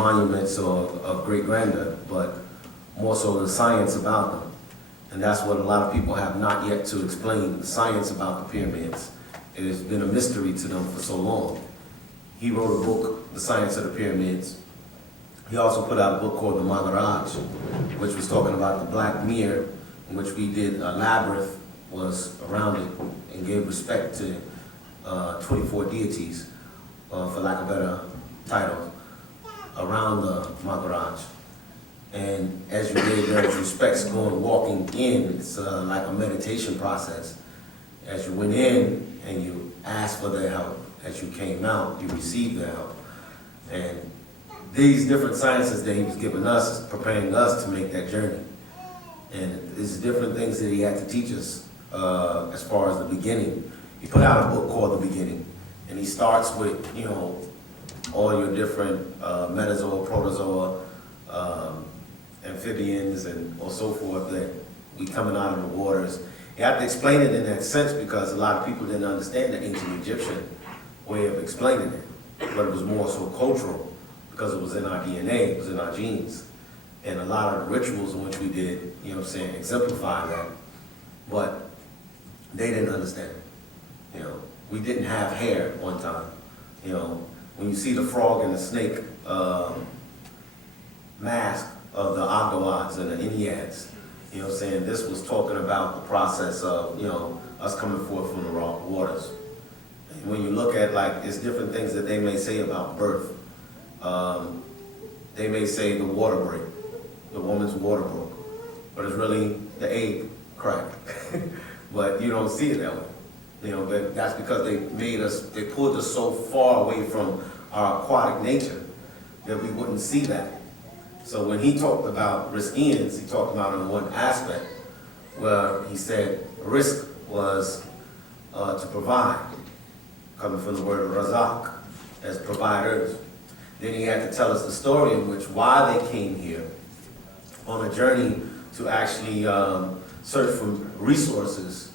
monuments or of great grandeur, but more so the science about them. And that's what a lot of people have not yet to explain, the science about the pyramids. It has been a mystery to them for so long. He wrote a book, The Science of the Pyramids. He also put out a book called The Maharaj, which was talking about the black mirror, in which we did a labyrinth was around it and gave respect to 24 deities, for lack of a better title, around the Maharaj. And as you gave those respects going, walking in, it's like a meditation process. As you went in and you asked for their help, as you came out, you received their help. And these different sciences that he was giving us, preparing us to make that journey. And there's different things that he had to teach us as far as the beginning. He put out a book called The Beginning, and he starts with, you know, all your different metazoa, protozoa, amphibians, and or so forth that we coming out of the waters. You have to explain it in that sense because a lot of people didn't understand the ancient Egyptian way of explaining it, but it was more so cultural because it was in our DNA, it was in our genes. And a lot of the rituals in which we did, you know what I'm saying, exemplify that. But they didn't understand. You know, we didn't have hair at one time. You know, when you see the frog and the snake mask of the Agdawads and the Enneads, you know what I'm saying, this was talking about the process of, you know, us coming forth from the raw waters. And when you look at, like, there's different things that they may say about birth. They may say the water break, the woman's water broke, but it's really the egg cracked. But you don't see it that way. You know, but that's because they made us, they pulled us so far away from our aquatic nature that we wouldn't see that. So when he talked about riskians, he talked about it in one aspect where he said risk was to provide, coming from the word razak, as providers. Then he had to tell us the story in which why they came here on a journey to actually search for resources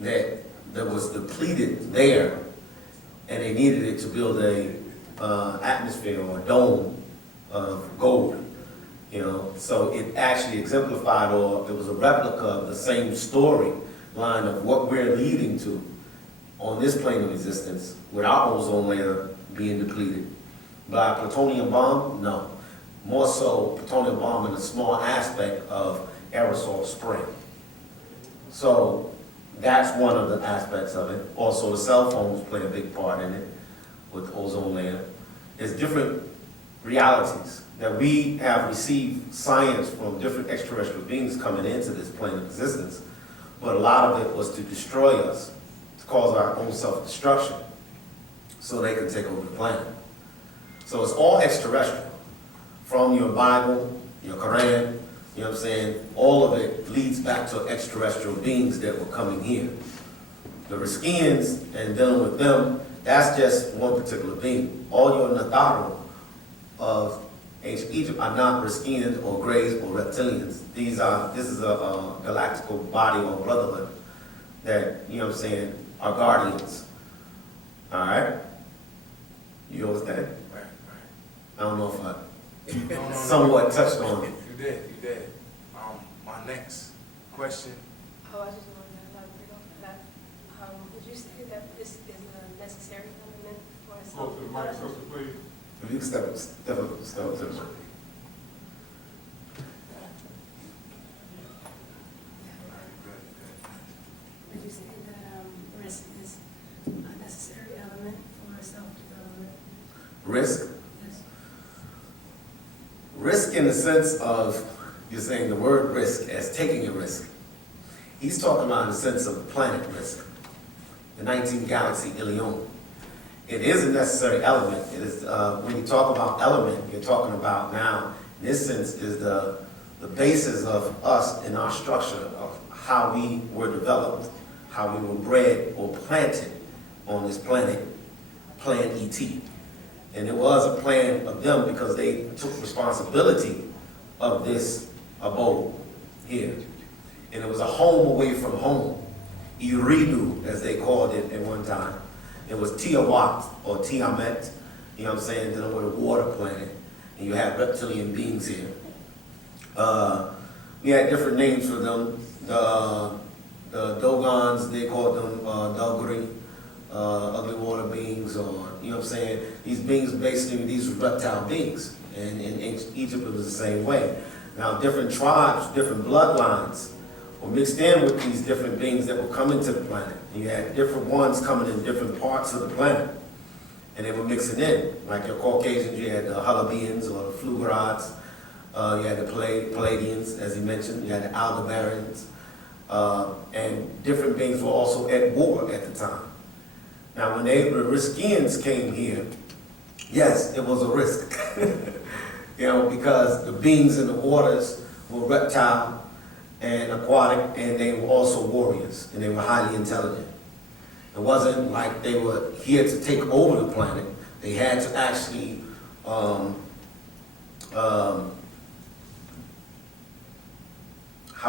that was depleted there, and they needed it to build a atmosphere or a dome of gold. You know, so it actually exemplified, or it was a replica of the same story line of what we're leading to on this plane of existence, with our ozone layer being depleted. By plutonium bomb, no. More so plutonium bomb in a small aspect of aerosol spray. So that's one of the aspects of it. Also the cell phones play a big part in it with the ozone layer. There's different realities that we have received science from different extraterrestrial beings coming into this plane of existence. But a lot of it was to destroy us, to cause our own self-destruction, so they could take over the planet. So it's all extraterrestrial. From your Bible, your Quran, you know what I'm saying? All of it leads back to extraterrestrial beings that were coming here. The Riskians and dealing with them, that's just one particular being. All your Natharu of ancient Egypt are not Riskians or Greys or reptilians. This is a galactical body or brotherhood that, you know what I'm saying, are guardians. All right? You understand? Right. I don't know if I somewhat touched on it. You did. My next question. Oh, I just wanted to elaborate on that. Would you say that this is a necessary element for a Go to the mic, sister, please. If you can step up to the mic. Would you say that risk is a necessary element for self-development? Risk? Yes. Risk in the sense of, you're saying the word risk as taking a risk. He's talking about in the sense of planet risk, the 19th galaxy, Ilion. It is a necessary element. It is, when you talk about element, you're talking about now, in this sense, is the basis of us in our structure of how we were developed, how we were bred or planted on this planet, Plan ET. And it was a plan of them because they took responsibility of this abode here. And it was a home away from home, Iridu, as they called it at one time. It was Tiamat or Tiamet, you know what I'm saying, dealing with a water planet. and you have reptilian beings here. We had different names for them. The Dogons, they called them Dogri, ugly water beings, or, you know what I'm saying? These beings, basically, these were reptile beings. And in Egypt, it was the same way. Now, different tribes, different bloodlines were mixed in with these different beings that were coming to the planet. You had different ones coming in different parts of the planet, and they were mixing in. Like your Caucasians, you had the Halabians or the Flugerods, you had the Palladians, as he mentioned, you had the Aldebarans, and different beings were also at war at the time. Now, when the Riskians came here, yes, it was a risk. You know, because the beings in the waters were reptile and aquatic, and they were also warriors, and they were highly intelligent. It wasn't like they were here to take over the planet. They had to actually how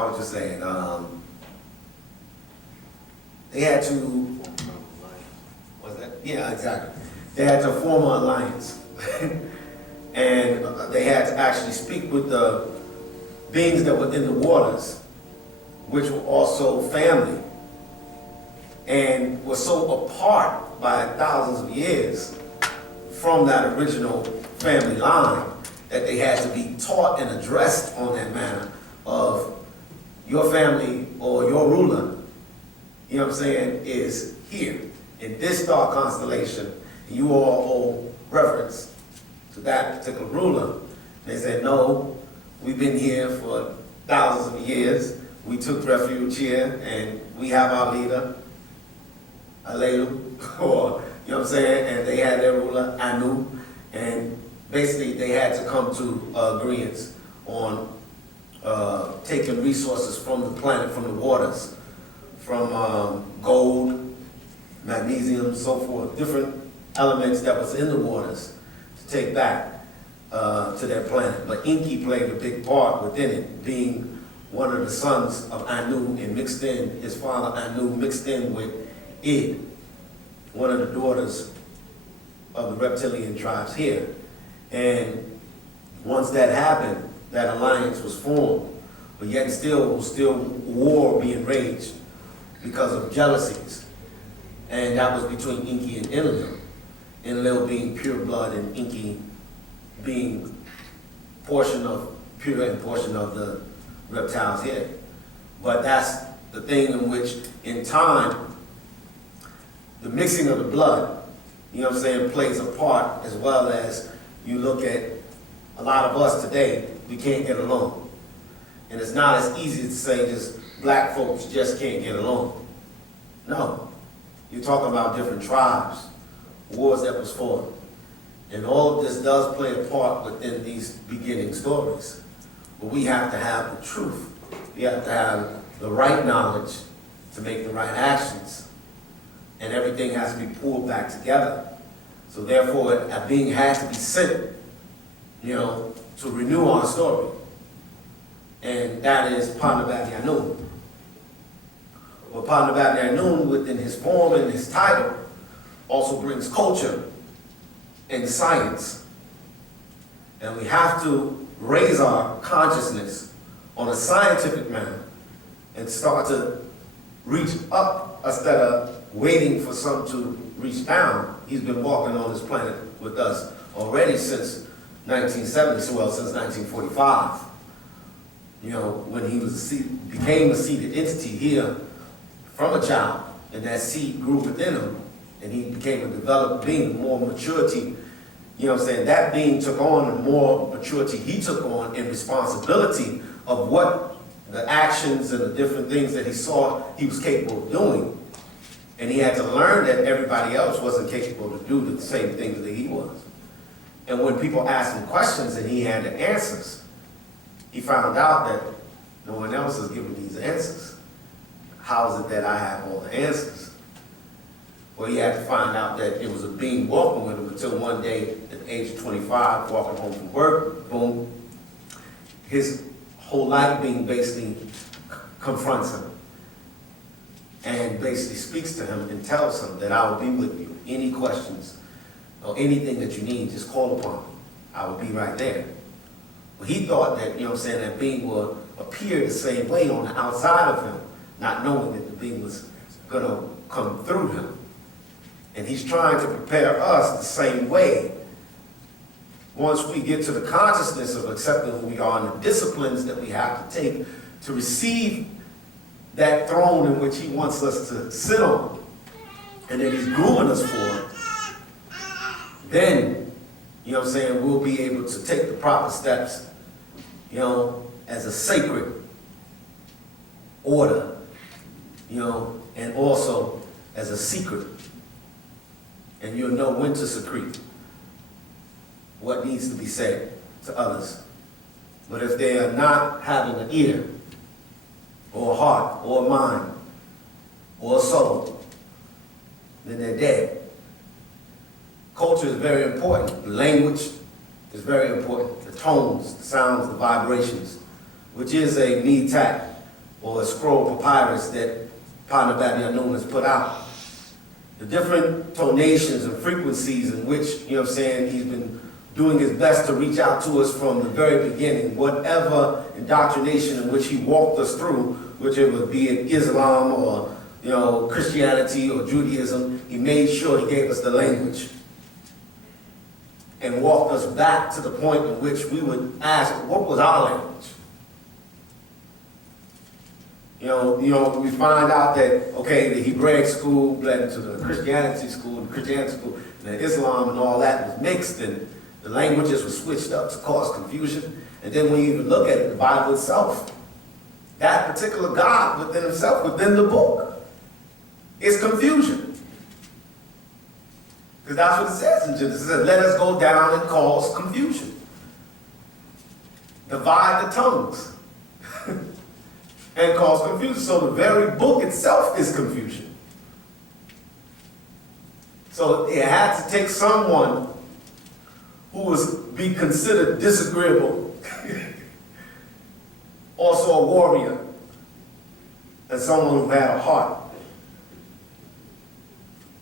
would you say it? They had to, was that? Yeah, exactly. They had to form an alliance. And they had to actually speak with the beings that were in the waters, which were also family, and were so apart by thousands of years from that original family line that they had to be taught and addressed on that manner of your family or your ruler, you know what I'm saying, is here in this star constellation. You all owe reverence to that particular ruler. They said, no, we've been here for thousands of years. We took refuge here, and we have our leader, Alelu, or, you know what I'm saying, and they had their ruler, Anu, and basically they had to come to agreements on taking resources from the planet, from the waters, from gold, magnesium, so forth, different elements that was in the waters to take back to their planet. But Enki played a big part within it, being one of the sons of Anu, and mixed in, his father Anu mixed in with Id, one of the daughters of the reptilian tribes here. And once that happened, that alliance was formed, but yet still war being raged because of jealousies. And that was between Enki and Enlil. Enlil being pure blood and Enki being portion of pure and portion of the reptiles here. But that's the thing in which, in time, the mixing of the blood, you know what I'm saying, plays a part, as well as you look at a lot of us today, we can't get along. And it's not as easy to say just black folks just can't get along. No. You're talking about different tribes, wars that was fought. And all of this does play a part within these beginning stories. But we have to have the truth. We have to have the right knowledge to make the right actions. And everything has to be pulled back together. So therefore, a being has to be sent, you know, to renew our story. And that is Pt.2. Well, Pt.2, within his form and his title, also brings culture and science. And we have to raise our consciousness on a scientific manner and start to reach up instead of waiting for some to reach down. He's been walking on this planet with us already since 1970, well, since 1945. You know, when he was became a seeded entity here from a child, and that seed grew within him, and he became a developed being, more maturity. You know what I'm saying? That being took on more maturity he took on in responsibility of what the actions and the different things that he saw he was capable of doing. And he had to learn that everybody else wasn't capable to do the same things that he was. And when people asked him questions and he had the answers, he found out that no one else is giving these answers. How is it that I have all the answers? Well, he had to find out that it was a being walking with him until one day, at the age of 25, walking home from work, boom, his whole life being basically confronts him and basically speaks to him and tells him that I will be with you. Any questions or anything that you need, just call upon me. I would be right there. But he thought that, you know what I'm saying, that being would appear the same way on the outside of him, not knowing that the being was gonna come through him. And he's trying to prepare us the same way. Once we get to the consciousness of accepting who we are and the disciplines that we have to take to receive that throne in which he wants us to sit on, and that he's grooming us for, then, you know what I'm saying, we'll be able to take the proper steps, you know, as a sacred order, you know, and also as a secret. And you'll know when to secrete what needs to be said to others. But if they are not having an ear, or a heart, or a mind, or a soul, then they're dead. Culture is very important. Language is very important. The tones, the sounds, the vibrations, which is a metat, or a scroll papyrus that Pt.2 has put out. The different tonations and frequencies in which, you know what I'm saying, he's been doing his best to reach out to us from the very beginning, whatever indoctrination in which he walked us through, which it would be in Islam or, you know, Christianity or Judaism, he made sure he gave us the language and walked us back to the point in which we would ask, what was our language? You know, we find out that, okay, the Hebraic school bled into the Christianity school, and the Islam and all that was mixed, and the languages were switched up to cause confusion. And then when you even look at it, the Bible itself, that particular God within himself, within the book, is confusion. Because that's what it says in Genesis. It says, let us go down and cause confusion. Divide the tongues. And cause confusion. So the very book itself is confusion. So it had to take someone who was be considered disagreeable, also a warrior, and someone who had a heart.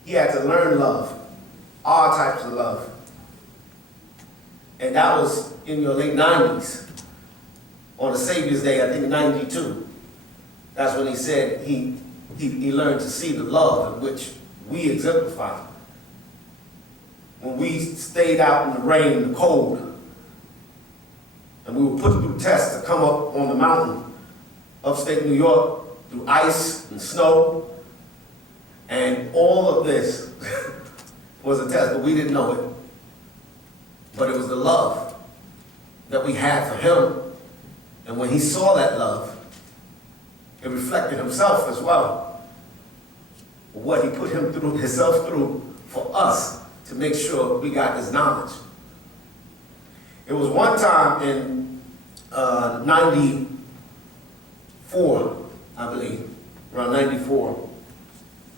He had to learn love, all types of love. And that was in your late 90s, on the Savior's Day, I think 92. That's when he said he learned to see the love in which we exemplify. When we stayed out in the rain and the cold, and we were put through tests to come up on the mountain, upstate New York, through ice and snow, and all of this was a test, but we didn't know it. But it was the love that we had for him. And when he saw that love, it reflected himself as well. What he put himself through for us to make sure we got his knowledge. It was one time in 94, I believe, around 94,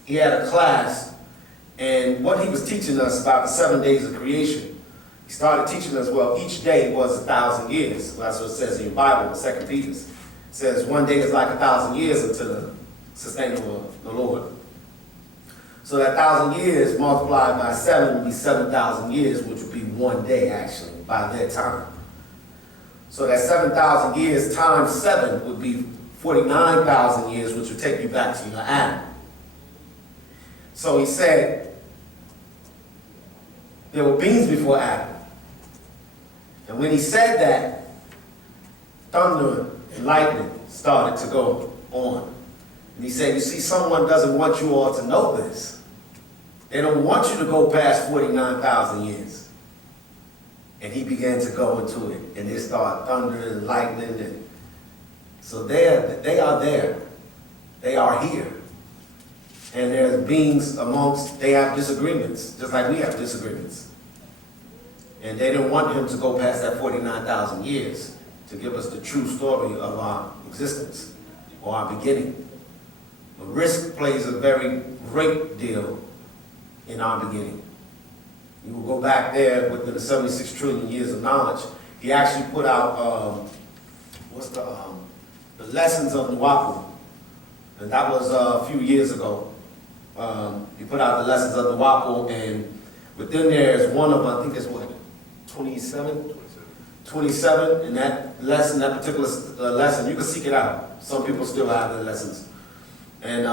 he had a class, and what he was teaching us about the 7 days of creation, he started teaching us, well, each day was 1,000 years. That's what it says in your Bible, in 2 Peter. It says 1 day is like 1,000 years unto the sustainable of the Lord. So that 1,000 years multiplied by 7 would be 7,000 years, which would be 1 day actually, by their time. So that 7,000 years times 7 would be 49,000 years, which would take you back to your Adam. So he said, there were beings before Adam. And when he said that, thunder and lightning started to go on. And he said, you see, someone doesn't want you all to know this. They don't want you to go past 49,000 years. And he began to go into it. And they started thundering and lightning. And so they are there. They are here. And there's beings amongst, they have disagreements, just like we have disagreements. And they didn't want him to go past that 49,000 years to give us the true story of our existence or our beginning. But risk plays a very great deal in our beginning. You will go back there with the 76 trillion years of knowledge. He actually put out, the lessons of Wu-nuwaupu. And that was a few years ago. He put out the lessons of Wu-nuwaupu, and within there is one of them, I think it's what, 27, 27 in that lesson, that particular lesson. You can seek it out. Some people still have the lessons. And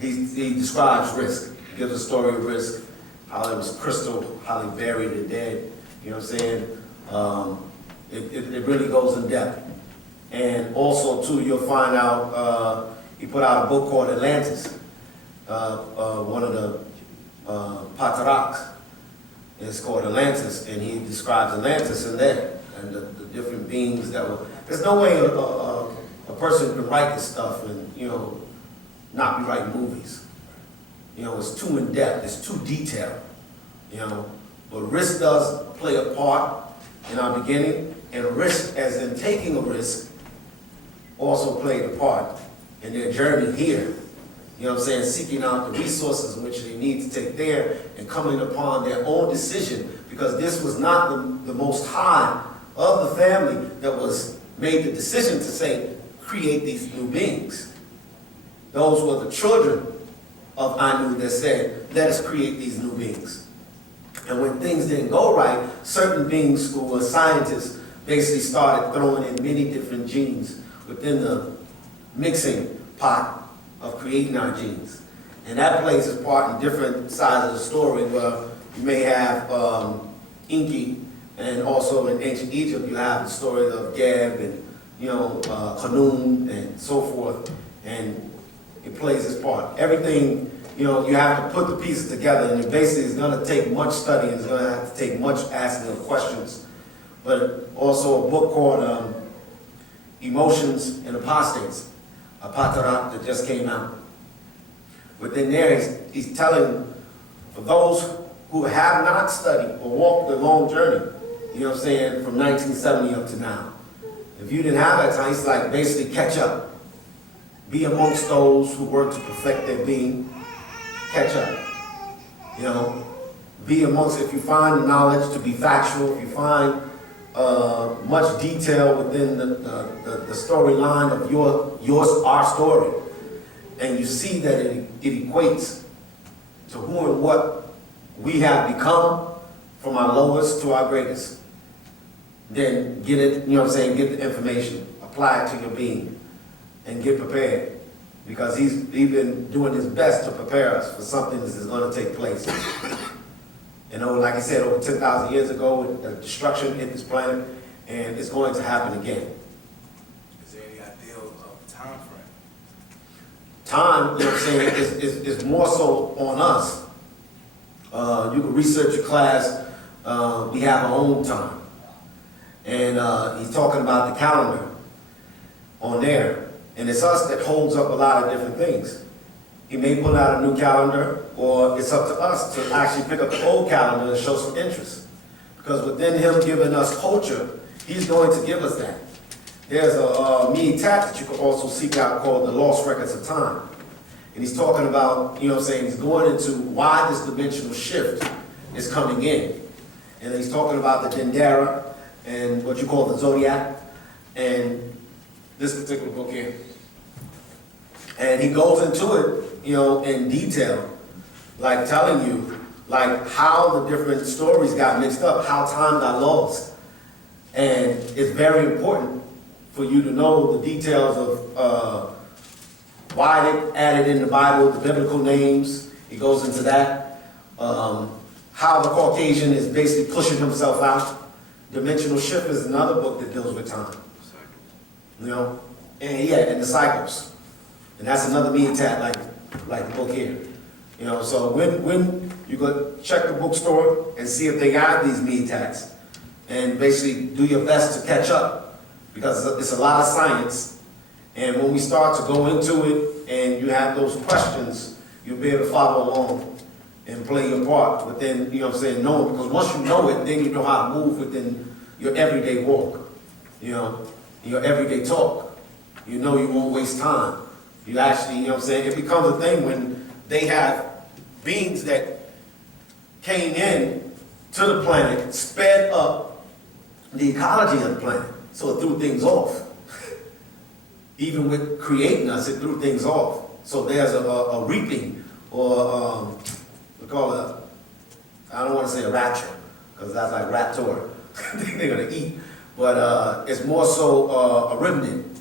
he describes risk. He gives a story of risk, how it was crystal, how they buried the dead. You know what I'm saying? It really goes in depth. And also, too, you'll find out, he put out a book called Atlantis, one of the Patriarchs. It's called Atlantis, and he describes Atlantis in there, and the different beings that were. There's no way a person can write this stuff and, you know, not be writing movies. You know, it's too in depth, it's too detailed, you know. But risk does play a part in our beginning, and risk, as in taking a risk, also played a part in their journey here. You know what I'm saying? Seeking out the resources in which they need to take there and coming upon their own decision, because this was not the most high of the family that was made the decision to say, create these new beings. Those were the children of Anu that said, let us create these new beings. And when things didn't go right, certain beings who were scientists basically started throwing in many different genes within the mixing pot of creating our genes. And that plays a part in different sides of the story, where you may have Enki, and also in ancient Egypt you have the story of Geb and, you know, Khnum and so forth, and it plays its part. Everything, you know, you have to put the pieces together, and it basically is going to take much study, and it's going to have to take much asking of questions. But also a book called Emotions and Apostates, a Patarak that just came out. Within there, he's telling, for those who have not studied or walked the long journey, you know what I'm saying, from 1970 up to now. If you didn't have that time, he's like, basically catch up. Be amongst those who work to perfect their being. Catch up. You know, be amongst, if you find knowledge to be factual, if you find much detail within the storyline of our story, and you see that it equates to who and what we have become, from our lowest to our greatest, then get it, you know what I'm saying, get the information, apply it to your being, and get prepared. Because he's been doing his best to prepare us for something that is going to take place. You know, like I said, over 10,000 years ago, the destruction hit this planet, and it's going to happen again. Is there any idea of time frame? Time, you know what I'm saying, is more so on us. You can research your class. We have our own time. And he's talking about the calendar on there. And it's us that holds up a lot of different things. He may put out a new calendar, or it's up to us to actually pick up the old calendar and show some interest. Because within him giving us culture, he's going to give us that. There's a meaty tat that you can also seek out called the Lost Records of Time. And he's talking about, you know what I'm saying, he's going into why this dimensional shift is coming in. And he's talking about the Dendera and what you call the Zodiac, and this particular book here. And he goes into it, you know, in detail, like telling you, like how the different stories got mixed up, how time got lost. And it's very important for you to know the details of why they added in the Bible, the biblical names. He goes into that. How the Caucasian is basically pushing himself out. Dimensional Shift is another book that deals with time. You know, and yeah, and the cycles, and that's another mean tat, like the book here. You know, so when you go check the bookstore and see if they got these mean tats, and basically do your best to catch up, because it's a lot of science. And when we start to go into it, and you have those questions, you'll be able to follow along and play your part within, you know what I'm saying, knowing. Because once you know it, then you know how to move within your everyday walk. You know. Your everyday talk. You know you won't waste time. You actually, you know what I'm saying, it becomes a thing when they have beings that came in to the planet, sped up the ecology of the planet. So it threw things off. Even with creating us, it threw things off. So there's a reaping, or we call it, I don't want to say a rapture, because that's like raptor. They're gonna eat. But it's more so a remnant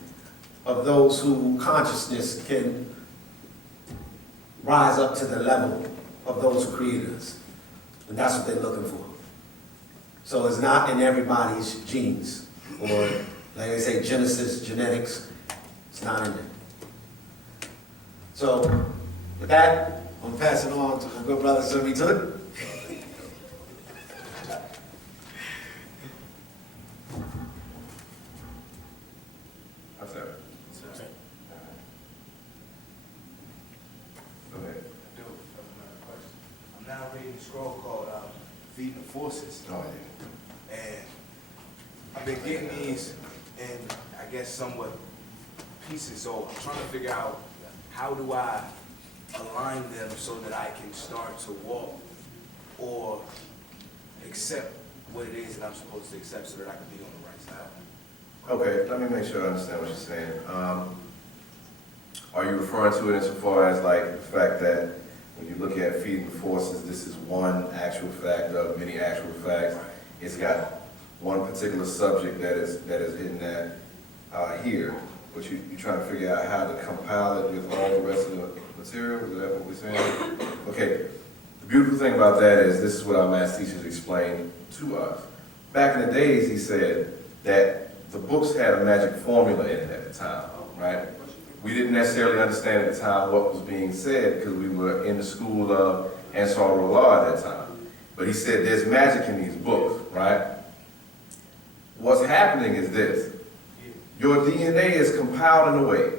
of those who consciousness can rise up to the level of those who created us. And that's what they're looking for. So it's not in everybody's genes, or like they say, Genesis, genetics, it's not in there. So with that, I'm passing on to my good brother, Sumi Tut. What's that? Go ahead. I do have another question. I'm now reading a scroll called Feeding the Forces. Oh, yeah. And I've been getting these in, I guess, somewhat pieces. So I'm trying to figure out how do I align them so that I can start to walk or accept what it is that I'm supposed to accept so that I can be on the right side. Okay, let me make sure I understand what you're saying. Are you referring to it insofar as like the fact that when you look at feeding the forces, this is one actual fact of many actual facts? It's got one particular subject that is in that here, but you're trying to figure out how to compile it with all the rest of the material? Is that what we're saying? Okay, the beautiful thing about that is this is what our math teachers explained to us. Back in the days, he said that the books had a magic formula in it at the time, right? We didn't necessarily understand at the time what was being said because we were in the school of Ansar Law at that time. But he said there's magic in these books, right? What's happening is this. Your DNA is compiled in a way,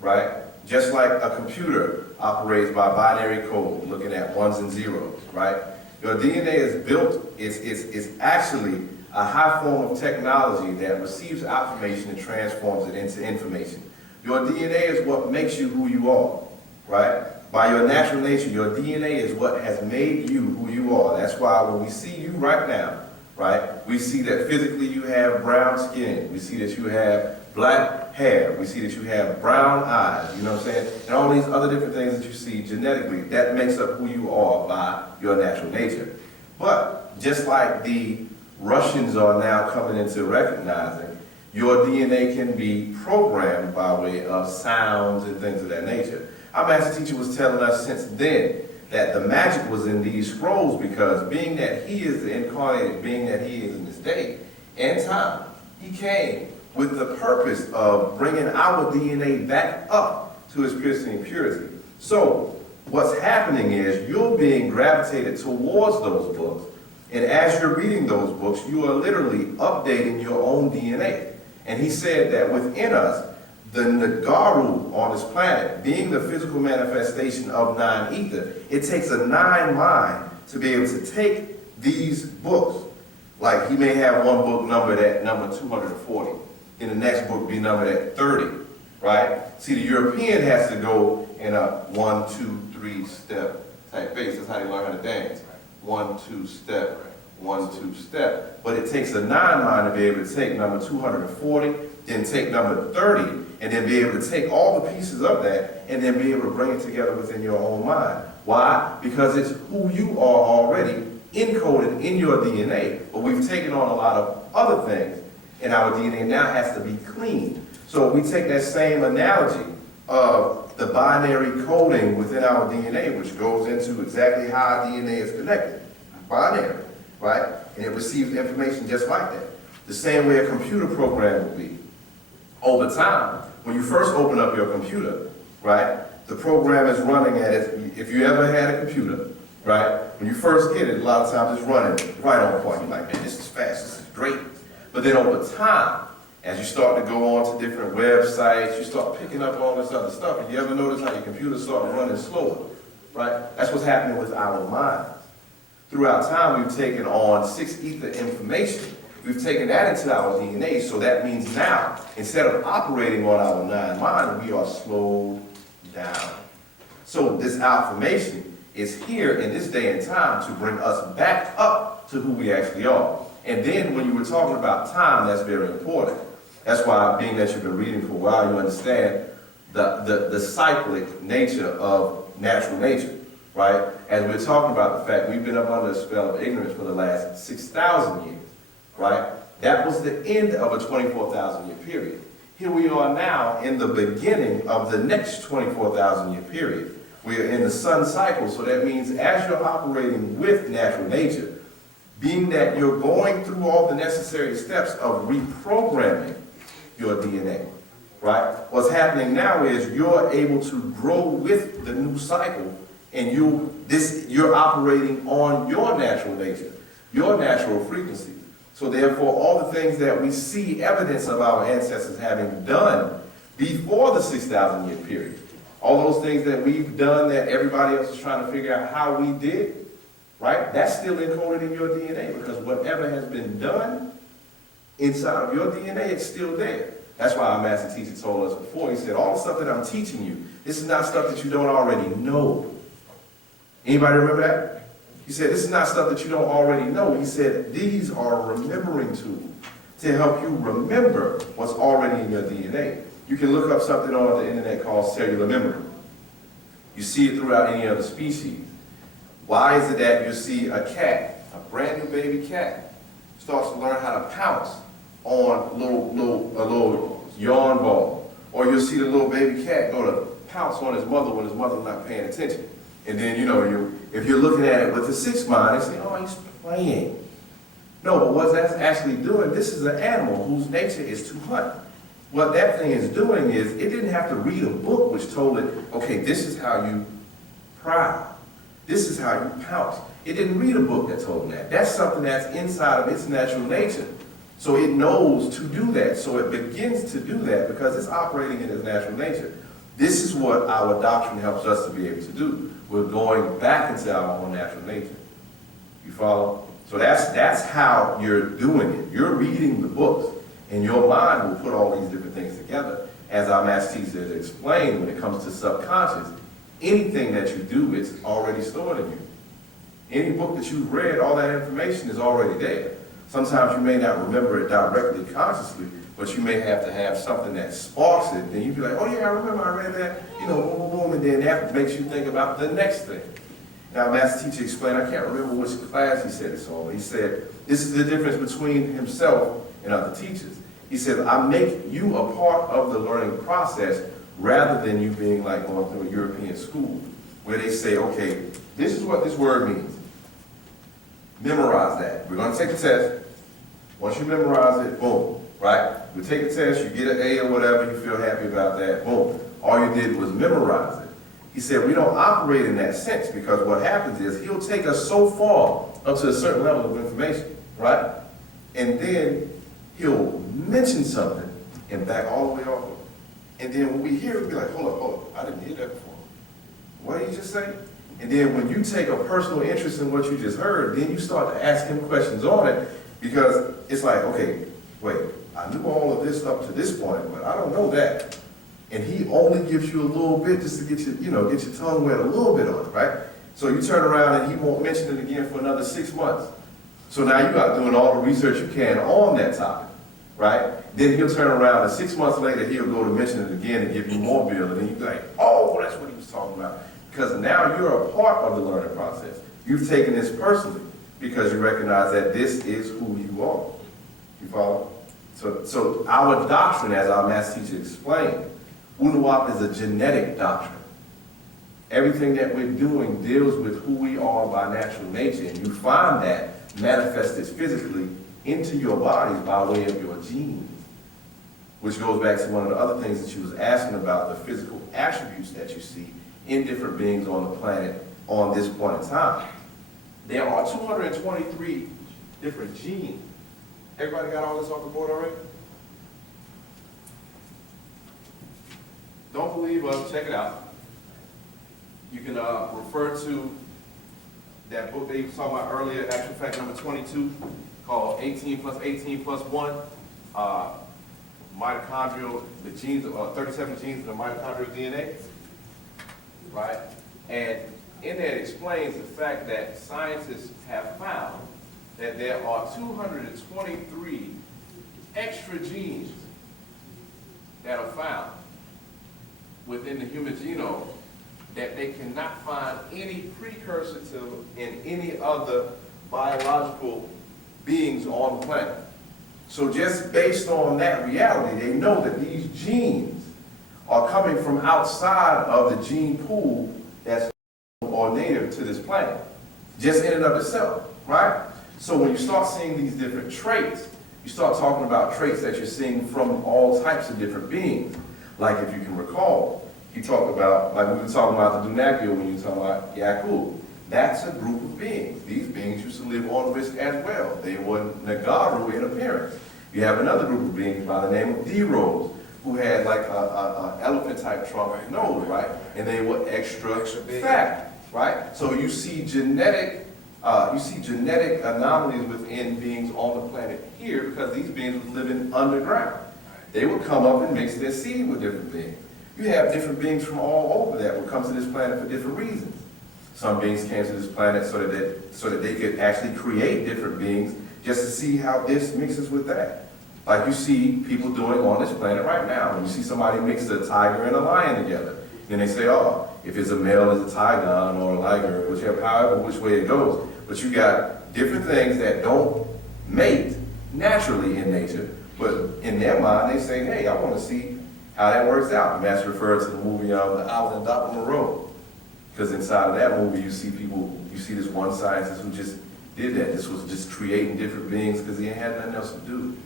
right? Just like a computer operates by binary code, looking at ones and zeros, right? Your DNA is built, it's actually a high form of technology that receives information and transforms it into information. Your DNA is what makes you who you are, right? By your natural nature, your DNA is what has made you who you are. That's why when we see you right now, right, we see that physically you have brown skin. We see that you have black hair. We see that you have brown eyes, you know what I'm saying? And all these other different things that you see genetically, that makes up who you are by your natural nature. But just like the Russians are now coming into recognizing, your DNA can be programmed by way of sounds and things of that nature. Our master teacher was telling us since then that the magic was in these scrolls because being that he is the incarnated being that he is in this day and time, he came with the purpose of bringing our DNA back up to its pristine purity. So what's happening is you're being gravitated towards those books, and as you're reading those books, you are literally updating your own DNA. And he said that within us, the Nagaru on this planet, being the physical manifestation of nine ether, it takes a nine mind to be able to take these books. Like he may have one book numbered at number 240, and the next book be numbered at 30, right? See, the European has to go in a 1, 2, 3 step type base. That's how they learn how to dance. 1, 2 step, 1, 2 step. But it takes a nine mind to be able to take number 240, then take number 30, and then be able to take all the pieces of that and then be able to bring it together within your own mind. Why? Because it's who you are already encoded in your DNA, but we've taken on a lot of other things, and our DNA now has to be cleaned. So we take that same analogy of the binary coding within our DNA, which goes into exactly how our DNA is connected. Binary, right? And it receives information just like that. The same way a computer program would be. Over time, when you first open up your computer, right, the program is running at it. If you ever had a computer, right, when you first get it, a lot of times it's running right on point. You're like, man, this is fast, this is great. But then over time, as you start to go on to different websites, you start picking up all this other stuff. And you ever notice how your computer starts running slower, right? That's what's happening with our minds. Throughout time, we've taken on 6 ether information. We've taken that into our DNA, so that means now, instead of operating on our nine mind, we are slowed down. So this affirmation is here in this day and time to bring us back up to who we actually are. And then when you were talking about time, that's very important. That's why, being that you've been reading for a while, you understand the cyclic nature of natural nature, right? As we're talking about the fact we've been up under a spell of ignorance for the last 6,000 years, right? That was the end of a 24,000 year period. Here we are now in the beginning of the next 24,000 year period. We are in the sun cycle, so that means as you're operating with natural nature, being that you're going through all the necessary steps of reprogramming your DNA, right? What's happening now is you're able to grow with the new cycle, and you're operating on your natural nature, your natural frequency. So therefore, all the things that we see evidence of our ancestors having done before the 6,000 year period, all those things that we've done that everybody else is trying to figure out how we did, right? That's still encoded in your DNA, because whatever has been done inside of your DNA, it's still there. That's why our master teacher told us before, he said, all the stuff that I'm teaching you, this is not stuff that you don't already know. Anybody remember that? He said, this is not stuff that you don't already know. He said, these are remembering tools to help you remember what's already in your DNA. You can look up something on the internet called cellular memory. You see it throughout any other species. Why is it that you see a cat, a brand new baby cat, starts to learn how to pounce on a little yarn ball? Or you'll see the little baby cat go to pounce on his mother when his mother's not paying attention. And then, if you're looking at it with the sixth mind, you say, oh, he's playing. No, but what that's actually doing, this is an animal whose nature is to hunt. What that thing is doing is, it didn't have to read a book which told it, okay, this is how you prowl. This is how you pounce. It didn't read a book that told them that. That's something that's inside of its natural nature. So it knows to do that. So it begins to do that because it's operating in its natural nature. This is what our doctrine helps us to be able to do. We're going back into our own natural nature. You follow? So that's how you're doing it. You're reading the books, and your mind will put all these different things together. As our master teacher has explained, when it comes to subconscious, anything that you do, it's already stored in you. Any book that you've read, all that information is already there. Sometimes you may not remember it directly consciously, but you may have to have something that sparks it. Then you'd be like, oh yeah, I remember I read that, boom, boom, boom, and then that makes you think about the next thing. Now, master teacher explained, I can't remember which class he said this on, but he said, this is the difference between himself and other teachers. He said, I make you a part of the learning process rather than you being like going through a European school where they say, okay, this is what this word means. Memorize that. We're going to take the test. Once you memorize it, boom, right? We take a test, you get an A or whatever, you feel happy about that, boom. All you did was memorize it. He said, we don't operate in that sense because what happens is he'll take us so far up to a certain level of information, right? And then he'll mention something and back all the way off of it. And then when we hear it, we'll be like, hold up, I didn't hear that before. What did he just say? And then when you take a personal interest in what you just heard, then you start to ask him questions on it because it's like, okay, wait, I knew all of this up to this point, but I don't know that. And he only gives you a little bit just to get your, get your tongue wet a little bit on it, right? So you turn around and he won't mention it again for another 6 months. So now you got doing all the research you can on that topic, right? Then he'll turn around and 6 months later he'll go to mention it again and give you more bill, and then you're like, oh, that's what he was talking about. Because now you're a part of the learning process. You've taken this personally because you recognize that this is who you are. You follow? So our doctrine, as our master teacher explained, Wu-nuwaup is a genetic doctrine. Everything that we're doing deals with who we are by natural nature, and you find that manifested physically into your bodies by way of your genes, which goes back to one of the other things that you was asking about, the physical attributes that you see in different beings on the planet on this point in time. There are 223 different genes. Everybody got all this off the board already? Don't believe us, check it out. You can refer to that book that you were talking about earlier, actual fact number 22, called 18 plus 18 plus 1, mitochondrial, the genes, 37 genes of the mitochondrial DNA, right? And in that it explains the fact that scientists have found that there are 223 extra genes that are found within the human genome that they cannot find any precursor to in any other biological beings on the planet. So just based on that reality, they know that these genes are coming from outside of the gene pool that's or native to this planet, just in and of itself, right? So when you start seeing these different traits, you start talking about traits that you're seeing from all types of different beings. Like if you can recall, you talk about, like we were talking about the Wu-nuwaup when you were talking about Yaku. That's a group of beings. These beings used to live on risk as well. They were Nagaru in appearance. You have another group of beings by the name of D-Rose, who had like a elephant-type trunk nose, right? And they were extra big, fat, right? So you see genetic anomalies within beings on the planet here because these beings were living underground. They would come up and mix their seed with different beings. You have different beings from all over that would come to this planet for different reasons. Some beings came to this planet so that they could actually create different beings just to see how this mixes with that. Like you see people doing on this planet right now. When you see somebody mix a tiger and a lion together, then they say, oh, if it's a male, it's a tigon or a liger, however which way it goes. But you got different things that don't mate naturally in nature, but in their mind they say, hey, I want to see how that works out. And that's referred to the movie The Island of Dr. Moreau. Because inside of that movie, you see this one scientist who just did that. This was just creating different beings because he had nothing else to do.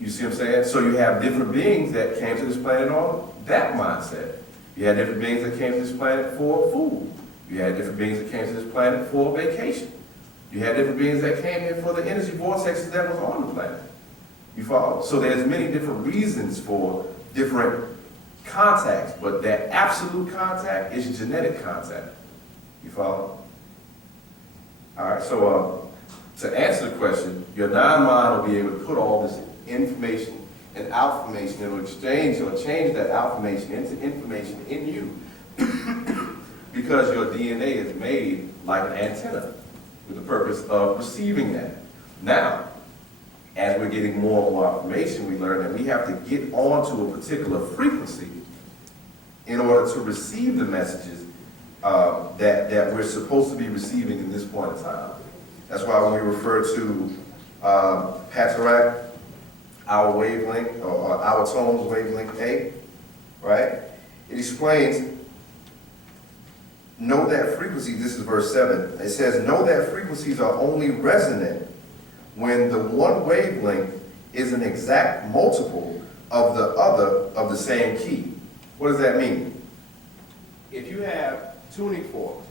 You see what I'm saying? So you have different beings that came to this planet on that mindset. You had different beings that came to this planet for food. You had different beings that came to this planet for vacation. You had different beings that came here for the energy vortexes that was on the planet. You follow? So there's many different reasons for different contacts, but that absolute contact is genetic contact. You follow? All right, so to answer the question, your non-mind will be able to put all this information and outformation. It will exchange or change that outformation into information in you because your DNA is made like an antenna with the purpose of receiving that. Now, as we're getting more and more information, we learn that we have to get onto a particular frequency in order to receive the messages that we're supposed to be receiving in this point in time. That's why when we refer to Patarak, our wavelength, or our tone's wavelength A, right? It explains, know that frequency, this is verse 7, it says, know that frequencies are only resonant when the one wavelength is an exact multiple of the other of the same key. What does that mean? If you have tuning forks,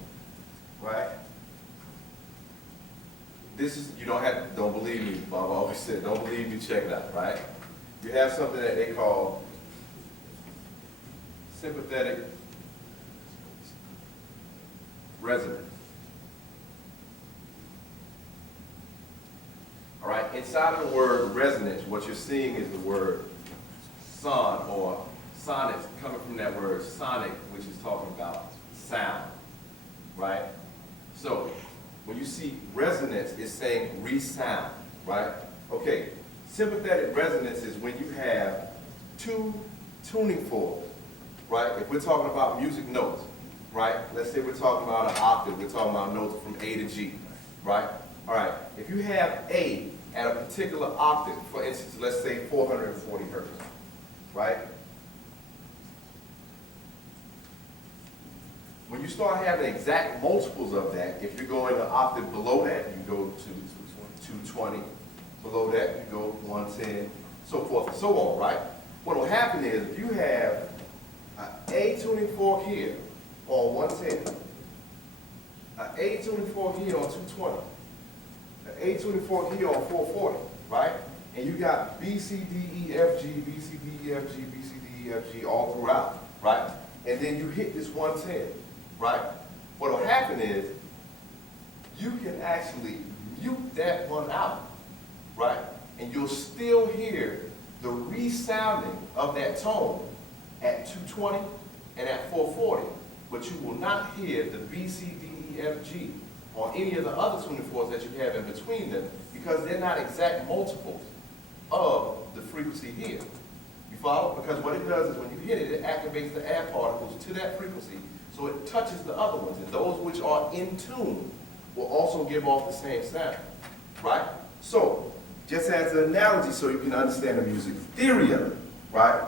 right? This is, you don't believe me, Bob always said, don't believe me, check it out, right? You have something that they call sympathetic resonance. All right, inside of the word resonance, what you're seeing is the word son or sonics coming from that word sonic, which is talking about sound, right? So when you see resonance, it's saying resound, right? Okay, sympathetic resonance is when you have two tuning forks, right? If we're talking about music notes, right? Let's say we're talking about an octave, we're talking about notes from A to G, right? All right, if you have A at a particular octave, for instance, let's say 440 hertz, right? When you start having exact multiples of that, if you're going an octave below that, you go to 220. Below that, you go 110, so forth and so on, right? What will happen is, if you have an A tuning fork here on 110, an A tuning fork here on 220, an A tuning fork here on 440, right? And you got B, C, D, E, F, G, B, C, D, E, F, G, B, C, D, E, F, G all throughout, right? And then you hit this 110. Right? What will happen is you can actually mute that one out, right? And you'll still hear the resounding of that tone at 220 and at 440, but you will not hear the B, C, D, E, F, G or any of the other tuning forks that you have in between them because they're not exact multiples of the frequency here. You follow? Because what it does is when you hit it, it activates the air particles to that frequency, so it touches the other ones, and those which are in tune will also give off the same sound, right? So, just as an analogy so you can understand the music theory of it, right?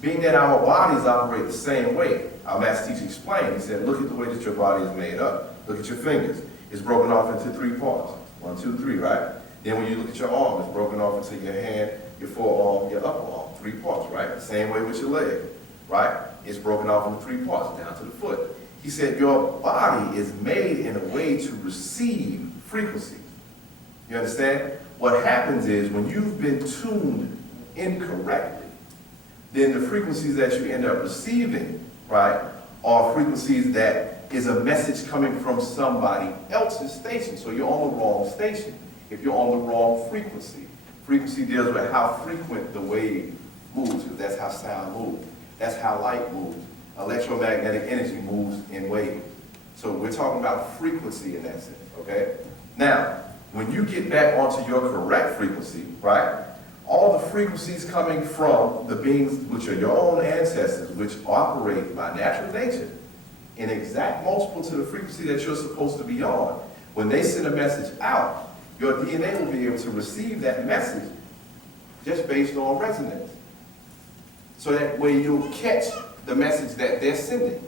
Being that our bodies operate the same way, our master teacher explained, he said, look at the way that your body is made up. Look at your fingers. It's broken off into 3 parts. 1, 2, 3, right? Then when you look at your arm, it's broken off into your hand, your forearm, your upper arm, 3 parts, right? The same way with your leg, right? It's broken off into 3 parts, down to the foot. He said your body is made in a way to receive frequencies. You understand? What happens is when you've been tuned incorrectly, then the frequencies that you end up receiving, right, are frequencies that is a message coming from somebody else's station. So you're on the wrong station if you're on the wrong frequency. Frequency deals with how frequent the wave moves, because that's how sound moves. That's how light moves. Electromagnetic energy moves in waves. So we're talking about frequency in that sense, okay? Now, when you get back onto your correct frequency, right, all the frequencies coming from the beings which are your own ancestors, which operate by natural nature, in exact multiple to the frequency that you're supposed to be on, when they send a message out, your DNA will be able to receive that message just based on resonance. So that way you'll catch the message that they're sending.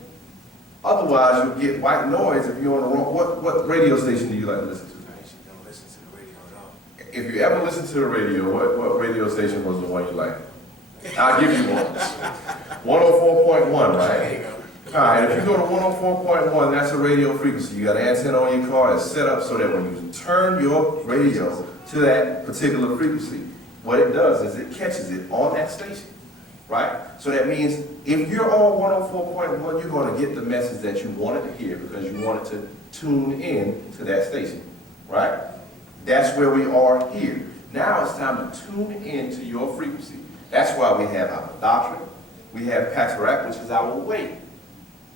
Otherwise, you'll get white noise if you're on the wrong. What radio station do you like to listen to? I actually don't listen to the radio at all. If you ever listen to the radio, what radio station was the one you liked? I'll give you one. 104.1, right? There you go. All right, if you go to 104.1, that's a radio frequency. You got an antenna on your car. It's set up so that when you turn your radio to that particular frequency, what it does is it catches it on that station, right? So that means if you're on 104.1, you're going to get the message that you wanted to hear because you wanted to tune in to that station, right? That's where we are here. Now it's time to tune in to your frequency. That's why we have our doctrine. We have Patarak, which is our way.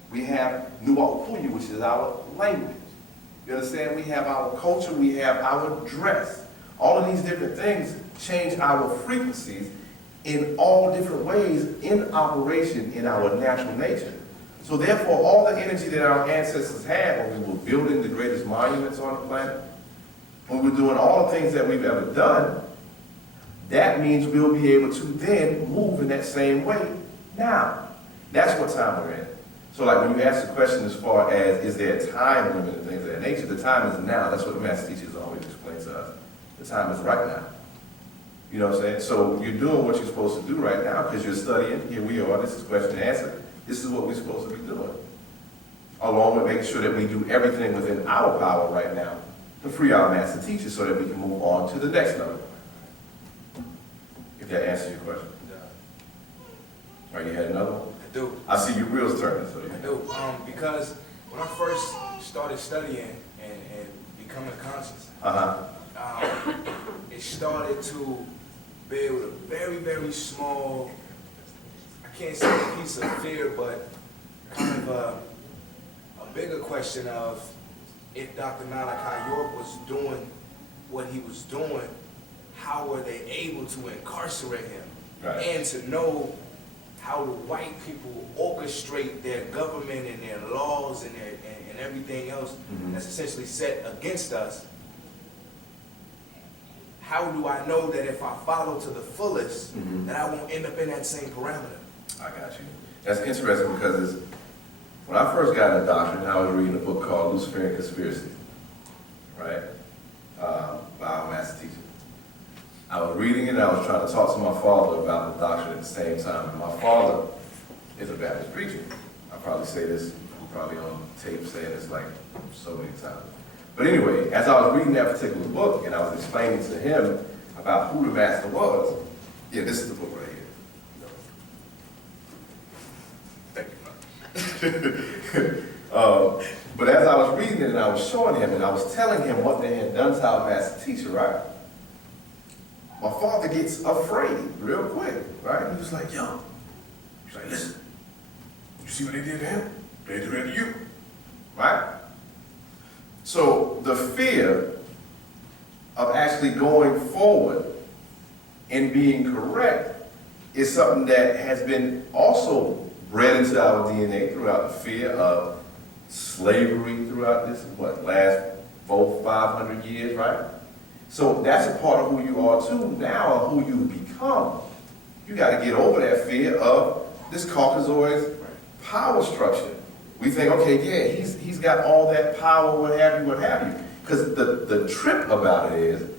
We have Wu-nuwaupu, which is our language. You understand? We have our culture, we have our dress. All of these different things change our frequencies in all different ways in operation in our natural nature. So therefore, all the energy that our ancestors had when we were building the greatest monuments on the planet, when we're doing all the things that we've ever done, that means we'll be able to then move in that same way now. That's what time we're in. So like when you ask the question as far as, is there a time limit and things of that nature, the time is now. That's what the master teachers always explain to us. The time is right now. You know what I'm saying? So you're doing what you're supposed to do right now because you're studying. Here we are. This is question and answer. This is what we're supposed to be doing. Along with making sure that we do everything within our power right now to free our master teachers so that we can move on to the next level. If that answers your question. All right, you had another one? I do. I see your wheels turning. So I do. Because when I first started studying and becoming conscious, it started to build a very, very small, I can't say a piece of fear, but kind of a bigger question of if Dr. Malachi York was doing what he was doing, how were they able to incarcerate him? Right. And to know how the white people orchestrate their government and their laws and everything else that's essentially set against us. How do I know that if I follow to the fullest, that I won't end up in that same parameter? I got you. That's interesting because when I first got into doctrine, I was reading a book called Luciferian Conspiracy, right? By our master teacher. I was reading it and I was trying to talk to my father about the doctrine at the same time. And my father is a Baptist preacher. I'll probably say this, I'm probably on tape saying this like so many times. But anyway, as I was reading that particular book and I was explaining to him about who the master was, yeah, this is the book right here. Thank you. But as I was reading it and I was showing him and I was telling him what they had done to our master teacher, right? My father gets afraid real quick, right? He was like, yo, he's like, listen, you see what they did to him? They did it to you, right? So the fear of actually going forward and being correct is something that has been also bred into our DNA throughout the fear of slavery throughout this, last 400-500 years, right? So that's a part of who you are too, now who you become. You got to get over that fear of this Caucasoid power structure. We think, okay, yeah, he's got all that power, what have you, what have you. Because the trip about it is,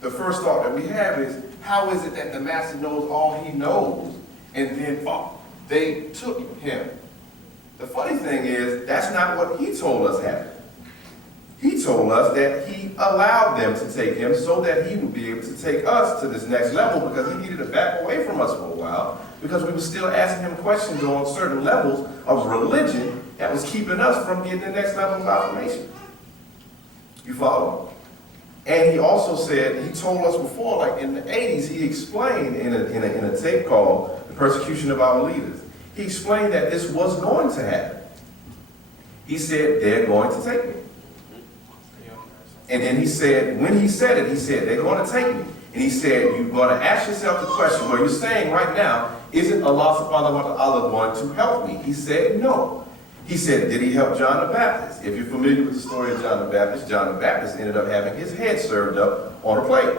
the first thought that we have is, how is it that the master knows all he knows, and then they took him? The funny thing is, that's not what he told us happened. He told us that he allowed them to take him so that he would be able to take us to this next level, because he needed to back away from us for a while, because we were still asking him questions on certain levels of religion that was keeping us from getting the next level of affirmation. You follow? And he also said, he told us before, like in the 80s, he explained in a tape called The Persecution of Our Leaders, he explained that this was going to happen. He said, they're going to take me. And then he said, when he said it, he said, they're going to take me. And he said, you're going to ask yourself the question, what you're saying right now, isn't Allah subhanahu wa ta'ala going to help me? He said, no. He said, did he help John the Baptist? If you're familiar with the story of John the Baptist ended up having his head served up on a plate.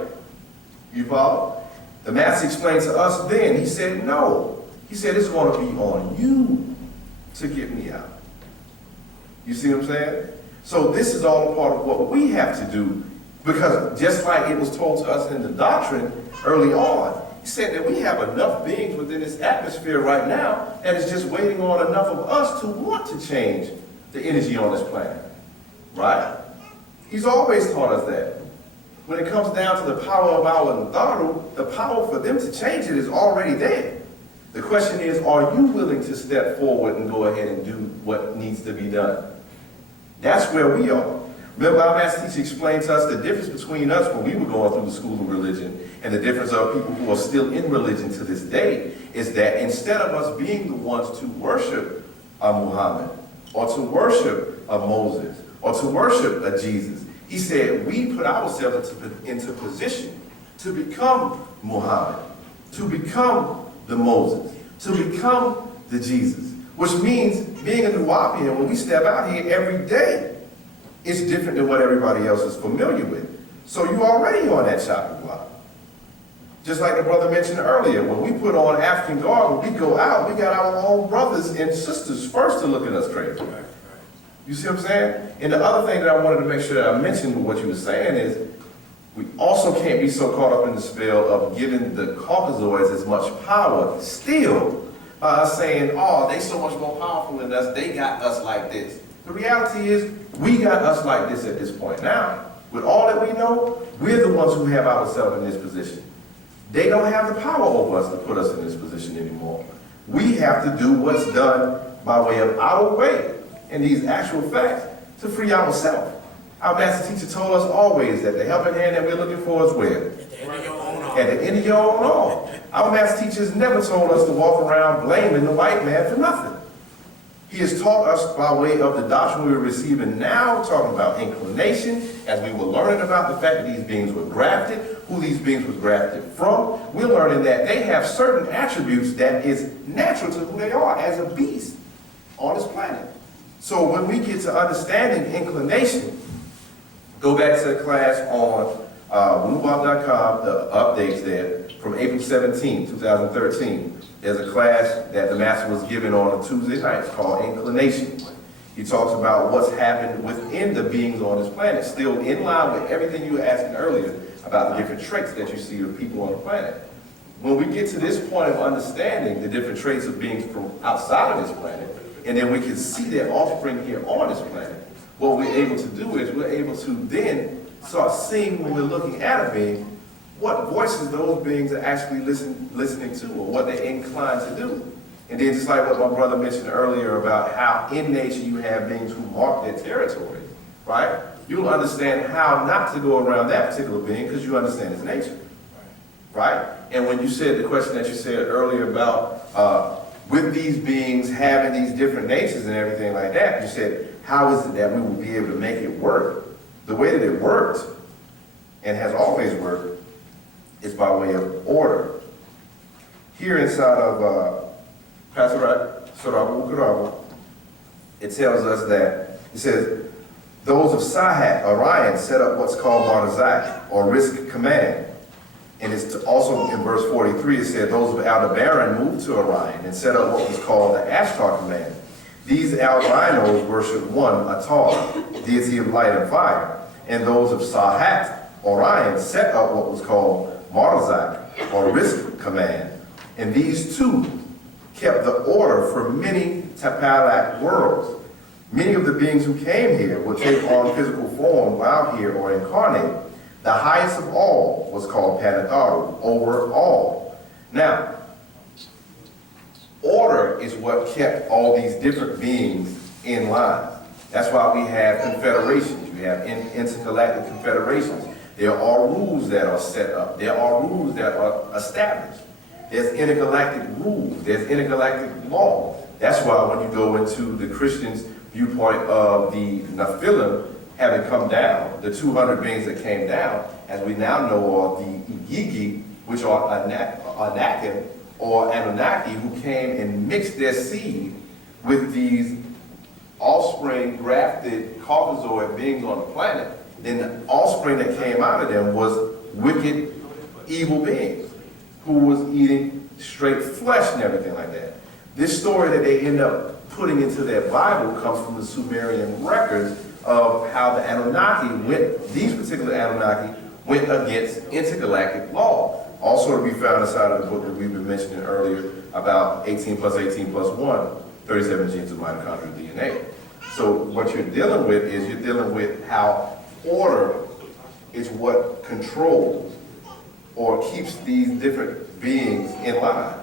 You follow? The master explained to us then, he said, no. He said, it's going to be on you to get me out. You see what I'm saying? So this is all a part of what we have to do, because just like it was told to us in the doctrine early on, he said that we have enough beings within this atmosphere right now that is just waiting on enough of us to want to change the energy on this planet. Right? He's always taught us that. When it comes down to the power of our Nadaru, the power for them to change it is already there. The question is, are you willing to step forward and go ahead and do what needs to be done? That's where we are. Remember, our master teacher explained to us the difference between us when we were going through the school of religion and the difference of people who are still in religion to this day is that instead of us being the ones to worship a Muhammad or to worship a Moses or to worship a Jesus, he said we put ourselves into position to become Muhammad, to become the Moses, to become the Jesus, which means being a Wu-nuwaupian, when we step out here every day, it's different than what everybody else is familiar with. So you're already on that chopping block. Just like the brother mentioned earlier, when we put on African garb, when we go out, we got our own brothers and sisters first to look at us crazy. You see what I'm saying? And the other thing that I wanted to make sure that I mentioned with what you were saying is, we also can't be so caught up in the spell of giving the Caucasoids as much power still by us saying, oh, they so much more powerful than us, they got us like this. The reality is, we got us like this at this point. Now, with all that we know, we're the ones who have ourselves in this position. They don't have the power over us to put us in this position anymore. We have to do what's done by way of our way and these actual facts to free ourselves. Our master teacher told us always that the helping hand that we're looking for is where? At the end of your own arm. At the end of your own arm. Our master teachers never told us to walk around blaming the white man for nothing. He has taught us by way of the doctrine we are receiving now, talking about inclination, as we were learning about the fact that these beings were grafted, who these beings were grafted from. We're learning that they have certain attributes that is natural to who they are as a beast on this planet. So when we get to understanding inclination, go back to the class on Wu-nuwaup.com, the updates there, from April 17, 2013. There's a class that the master was given on a Tuesday night called Inclination. He talks about what's happened within the beings on this planet, still in line with everything you were asking earlier about the different traits that you see of people on the planet. When we get to this point of understanding the different traits of beings from outside of this planet, and then we can see their offspring here on this planet, what we're able to do is we're able to then start seeing when we're looking at a being, what voices those beings are actually listening to or what they're inclined to do. And then just like what my brother mentioned earlier about how in nature you have beings who mark their territory, right? You'll understand how not to go around that particular being because you understand its nature, right? And when you said the question that you said earlier about with these beings having these different natures and everything like that, you said, how is it that we will be able to make it work? The way that it worked and has always worked is by way of order. here inside of Pasarak, Surabu, it tells us that, it says, those of Sahat, Orion, set up what's called Marzak, or risk command. And it's also in verse 43, it said, those of Aldebaran moved to Orion and set up what was called the Ashtar command. These albinos worship one, Atar, deity of light and fire. And those of Sahat, Orion, set up what was called Marzak, or risk command. And these two kept the order for many Tapalak worlds. Many of the beings who came here will take on physical form while here or incarnate. The highest of all was called Pt.2, over all. Now, order is what kept all these different beings in line. That's why we have confederations. We have intergalactic confederations. There are rules that are set up. There are rules that are established. There's intergalactic rules. There's intergalactic law. That's why when you go into the Christians' viewpoint of the Nephilim having come down, the 200 beings that came down, as we now know are the Igigi, which are Anakim or Anunnaki, who came and mixed their seed with these offspring grafted Caucasoid beings on the planet. Then the offspring that came out of them was wicked, evil beings who was eating straight flesh and everything like that. This story that they end up putting into their Bible comes from the Sumerian records of how the Anunnaki these particular Anunnaki went against intergalactic law. Also to be found inside of the book that we've been mentioning earlier about 18 plus 18 plus 1, 37 genes of mitochondrial DNA. So what you're dealing with is you're dealing with how order is what controls or keeps these different beings in line.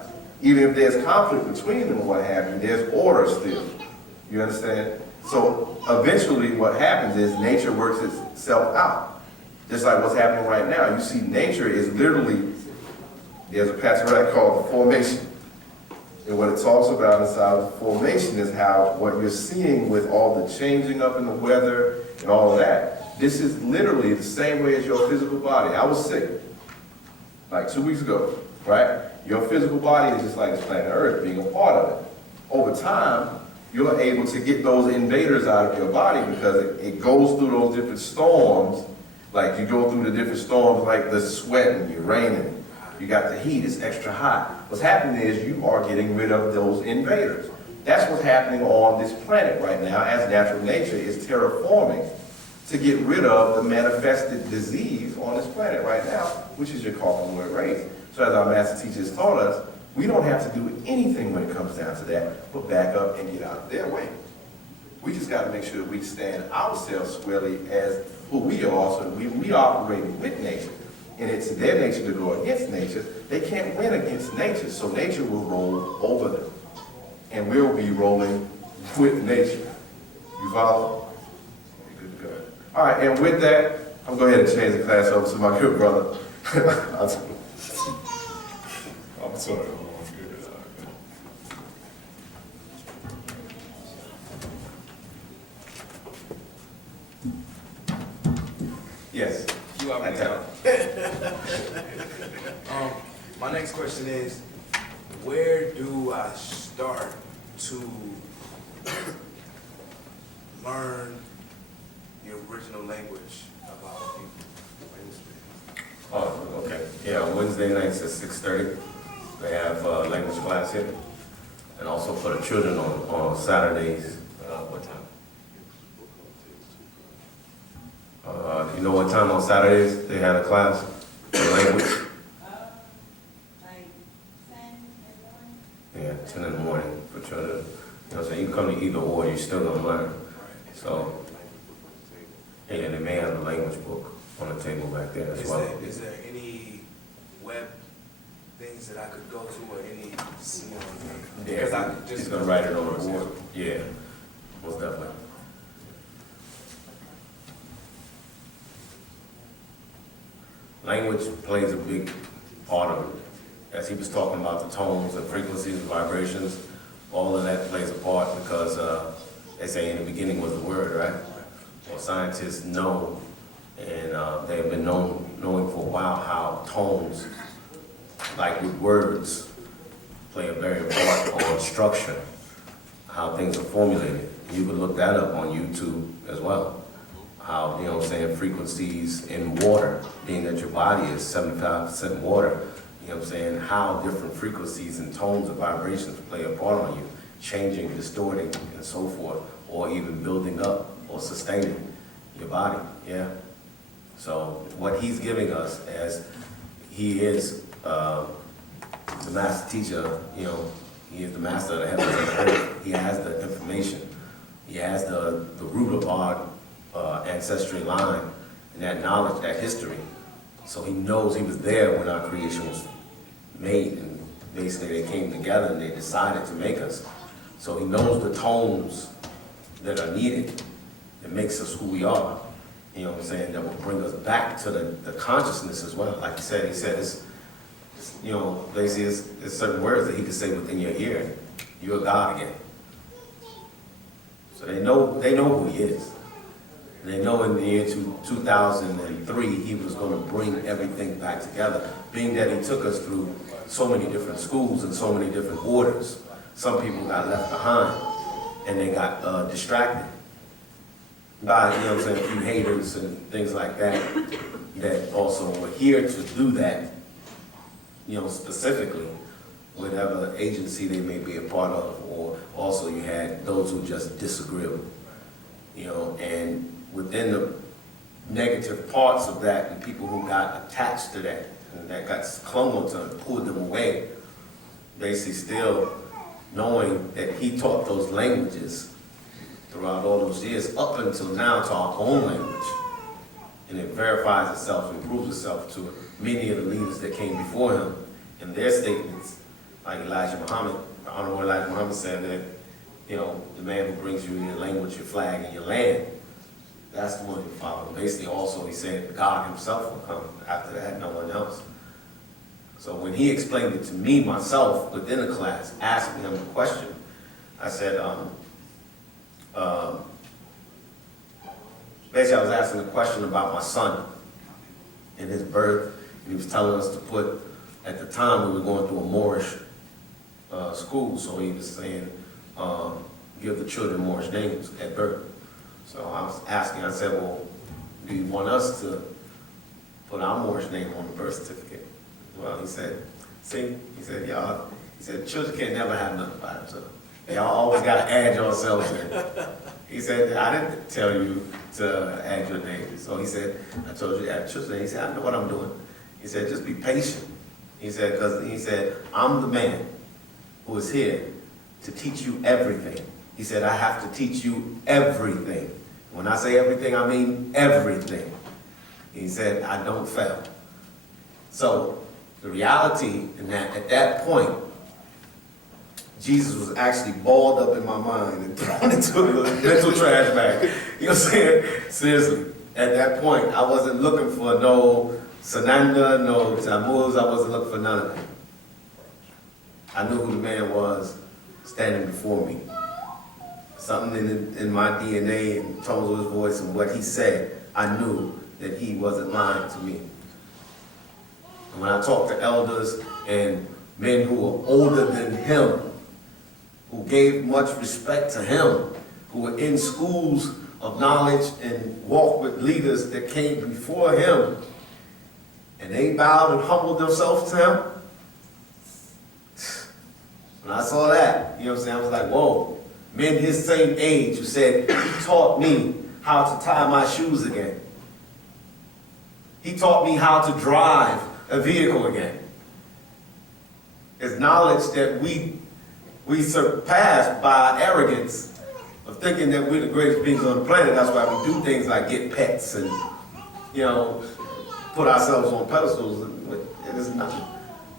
Even if there's conflict between them or what have you, there's order still. You understand? So eventually what happens is nature works itself out. Just like what's happening right now. You see nature is literally, there's a pattern called the formation. And what it talks about inside of the formation is how what you're seeing with all the changing up in the weather and all of that, this is literally the same way as your physical body. I was sick like 2 weeks ago, right? Your physical body is just like this planet Earth, being a part of it. Over time, you're able to get those invaders out of your body because it goes through those different storms. Like you go through the different storms like the sweating, you're raining, you got the heat, it's extra hot. What's happening is you are getting rid of those invaders. That's what's happening on this planet right now as natural nature is terraforming to get rid of the manifested disease on this planet right now, which is your Caucasoid race. So as our master teachers taught us, we don't have to do anything when it comes down to that, but back up and get out of their way. We just got to make sure we stand ourselves squarely as who we are, so we operate with nature. And it's their nature to go against nature. They can't win against nature, so nature will roll over them. And we'll be rolling with nature. You follow? Good to go. All right, and with that, I'm going to go ahead and change the class over to my good brother. I'm sorry. Yes. You already I know. My next question is, where do I start to learn the original language of our people? Oh, okay. Yeah, on Wednesday nights at 6:30, they have language class here. And also for the children on Saturdays, what time? You know what time on Saturdays they had a class for language? Like 10 in the morning? Yeah, 10 in the morning for children. You know what I'm saying? You can come to either or, you're still gonna learn. So, yeah, they may have the language book on the table back there as well. Is there any web things that I could go to or any, because I Yeah, just he's gonna write it on the board. Yeah, most definitely. Language plays a big part of it. As he was talking about the tones and frequencies and vibrations, all of that plays a part because they say in the beginning was the word, right? Well, scientists know, and they have been knowing for a while how tones, like with words, play a very important part on structure, how things are formulated. You can look that up on YouTube as well. How, you know what I'm saying, frequencies in water, being that your body is 75% water, you know what I'm saying, how different frequencies and tones and vibrations play a part on you, changing, distorting, and so forth, or even building up or sustaining your body, yeah? So what he's giving us, as he is the master teacher, you know, he is the master of the heavens and the earth. He has the information. He has the root of our ancestry line and that knowledge, that history. So he knows he was there when our creation was made, and basically they came together and they decided to make us. So he knows the tones that are needed that makes us who we are. You know what I'm saying? That will bring us back to the consciousness as well. Like he said it's you know, basically it's certain words that he can say within your ear. You're God again. So they know who he is. And they know in the year 2003, he was going to bring everything back together, being that he took us through so many different schools and so many different orders. Some people got left behind, and they got distracted by, you know what I'm saying, a few haters and things like that, that also were here to do that, you know, specifically, whatever agency they may be a part of, or also you had those who just disagreed, you know, and within the negative parts of that, the people who got attached to that, and that got clung onto and pulled them away, basically still knowing that he taught those languages throughout all those years, up until now, to our own language. And it verifies itself and proves itself to many of the leaders that came before him in their statements, like Elijah Muhammad, the Honorable Elijah Muhammad said that, you know, the man who brings you your language, your flag, and your land, that's the one you follow. Basically, also, he said God himself will come after that, no one else. So when he explained it to me, myself, within the class, asking him a question, I said, basically, I was asking a question about my son and his birth, and he was telling us to put, at the time, we were going through a Moorish school, so he was saying, give the children Moorish names at birth. So I was asking, I said, well, do you want us to put our Moorish name on the birth certificate? Well, he said, see, he said, y'all, he said, children can't never have nothing by themselves. Y'all always got to add yourselves in. He said, I didn't tell you to add your name. So he said, I told you to add children's name. He said, I know what I'm doing. He said, just be patient. He said, because he said, I'm the man who is here to teach you everything. He said, I have to teach you everything. When I say everything, I mean everything. He said, I don't fail. So the reality in that, at that point, Jesus was actually balled up in my mind and thrown into the mental trash bag. You know what I'm saying? Seriously. At that point, I wasn't looking for no Sananda, no Tammuz. I wasn't looking for none of that. I knew who the man was standing before me. Something in my DNA and tones of his voice and what he said, I knew that he wasn't lying to me. And when I talked to elders and men who were older than him, who gave much respect to him, who were in schools of knowledge and walked with leaders that came before him, and they bowed and humbled themselves to him, when I saw that, you know what I'm saying, I was like, whoa. Men his same age who said, he taught me how to tie my shoes again. He taught me how to drive a vehicle again. It's knowledge that we surpass by arrogance of thinking that we're the greatest beings on the planet. That's why we do things like get pets and, you know, put ourselves on pedestals. It is nothing.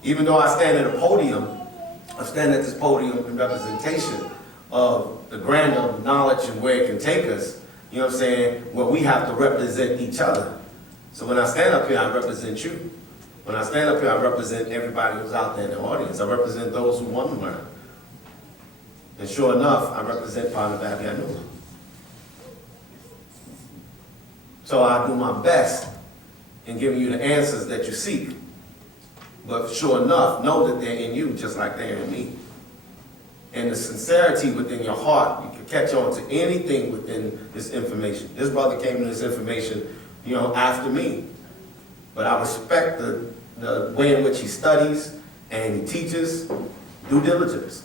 Even though I stand at a podium, I stand at this podium in representation of the grandeur of knowledge and where it can take us, you know what I'm saying, where we have to represent each other. So when I stand up here, I represent you. When I stand up here, I represent everybody who's out there in the audience. I represent those who want to learn. And sure enough, I represent Wu-nuwaup. So I do my best in giving you the answers that you seek. but sure enough, know that they're in you just like they're in me. And the sincerity within your heart, you can catch on to anything within this information. This brother came to this information, after me. But I respect the way in which he studies and he teaches due diligence.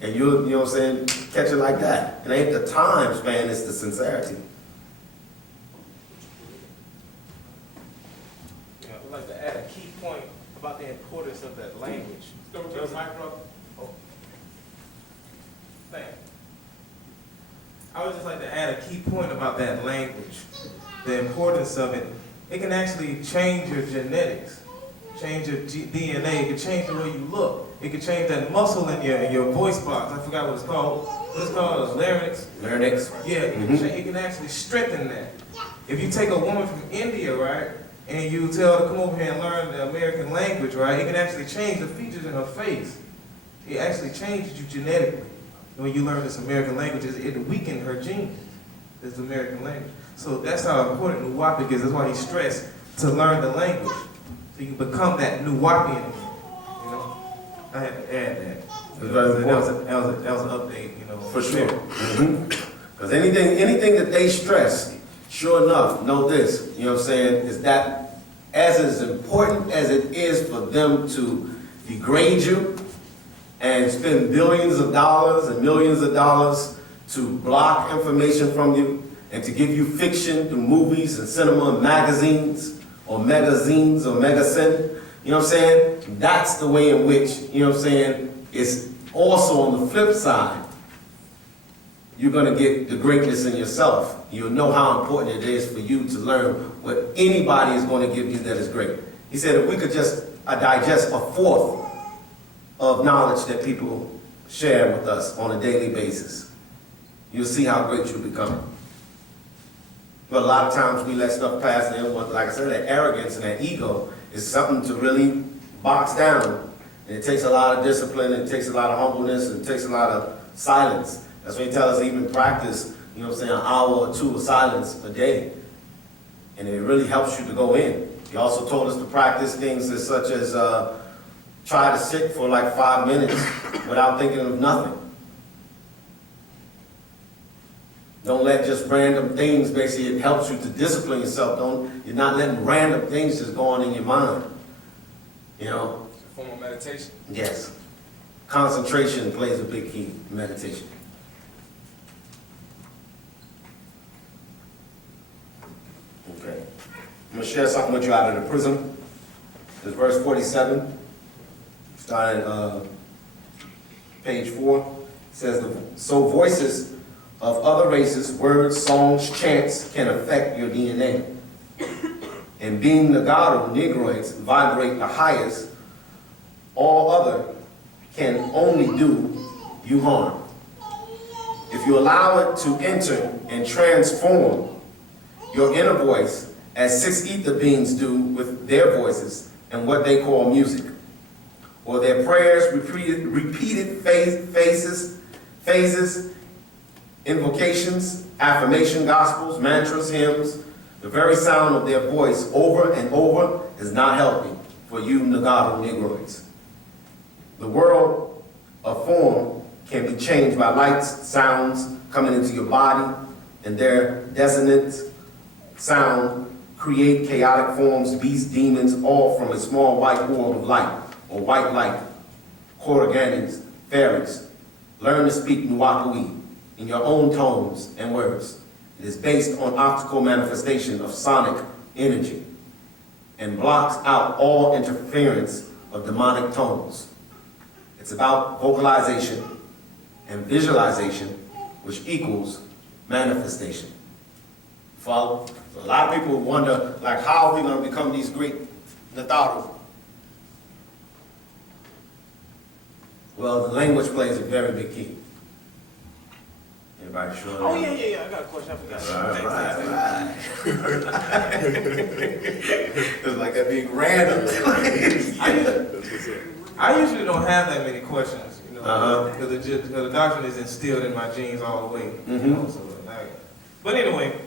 And you know what I'm saying, catch it like that. It ain't the times, man, it's the sincerity. I'd like to add a key point about the importance of that language. Thank you. I would just like to add a key point about that language, the importance of it. It can actually change your genetics, change your DNA, it can change the way you look. It can change that muscle in your voice box. I forgot what it's called. What it's called? Larynx. Larynx. Yeah, it can actually strengthen that. If you take a woman from India, right, and you tell her to come over here and learn the American language, right, it can actually change the features in her face. It actually changes you genetically. When you learn this American language, it weakens her genes, this American language. So that's how important Wu-nuwaup is. That's why he stressed to learn the language. So you can become that Wu-nuwaupian. I had to add that. That was an update, For sure. Because anything that they stress, sure enough, know this, is that as important as it is for them to degrade you and spend billions of dollars and millions of dollars to block information from you and to give you fiction through movies and cinema and magazines or magazines or magazine, that's the way in which, it's also on the flip side. You're going to get the greatness in yourself. You'll know how important it is for you to learn what anybody is going to give you that is great. He said if we could just digest a fourth of knowledge that people share with us on a daily basis, you'll see how great you become. But a lot of times we let stuff pass in. Like I said, that arrogance and that ego is something to really box down. And it takes a lot of discipline, it takes a lot of humbleness, and it takes a lot of silence. That's why he tells us to even practice, an hour or two of silence a day. And it really helps you to go in. He also told us to practice things such as try to sit for like 5 minutes without thinking of nothing. Don't let just random things, basically it helps you to discipline yourself. You're not letting random things just go on in your mind. It's a form of meditation. Yes. Concentration plays a big key in meditation. Okay. I'm going to share something with you out of the prism. It's verse 47, starting page 4. It says, so voices of other races, words, songs, chants can affect your DNA. And being the God of Negroids vibrate the highest, all other can only do you harm. If you allow it to enter and transform your inner voice, as 6 ether beings do with their voices and what they call music, or their prayers, repeated phases, invocations, affirmation gospels, mantras, hymns, the very sound of their voice over and over is not healthy for you Nagato Negroids. The world of form can be changed by lights, sounds coming into your body, and their dissonant sound create chaotic forms, beasts, demons, all from a small white orb of light, or white light, Korriganis, fairies. Learn to speak Wu-nuwaupu in your own tones and words. It is based on optical manifestation of sonic energy and blocks out all interference of demonic tones. It's about vocalization and visualization, which equals manifestation. Follow? So a lot of people wonder, like, how are we going to become these great Natharu? Well, the language plays a very big key. Everybody sure? Oh, yeah. I got a question. I forgot. Right. It's like that being random. I usually don't have that many questions, because the doctrine is instilled in my genes all the way. But anyway,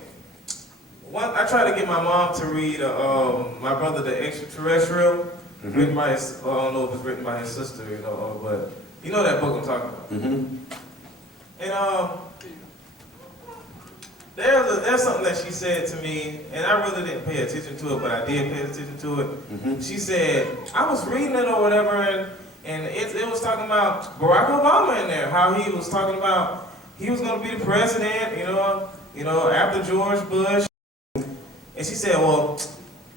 I tried to get my mom to read my brother, the extraterrestrial, written by his, well, I don't know if it's written by his sister, you know, but you know that book I'm talking about. Mm-hmm. And there's something that she said to me, and I really didn't pay attention to it, but I did pay attention to it. Mm-hmm. She said, I was reading it or whatever, and it was talking about Barack Obama in there, how he was talking about he was going to be the president, you know, after George Bush. And she said, well,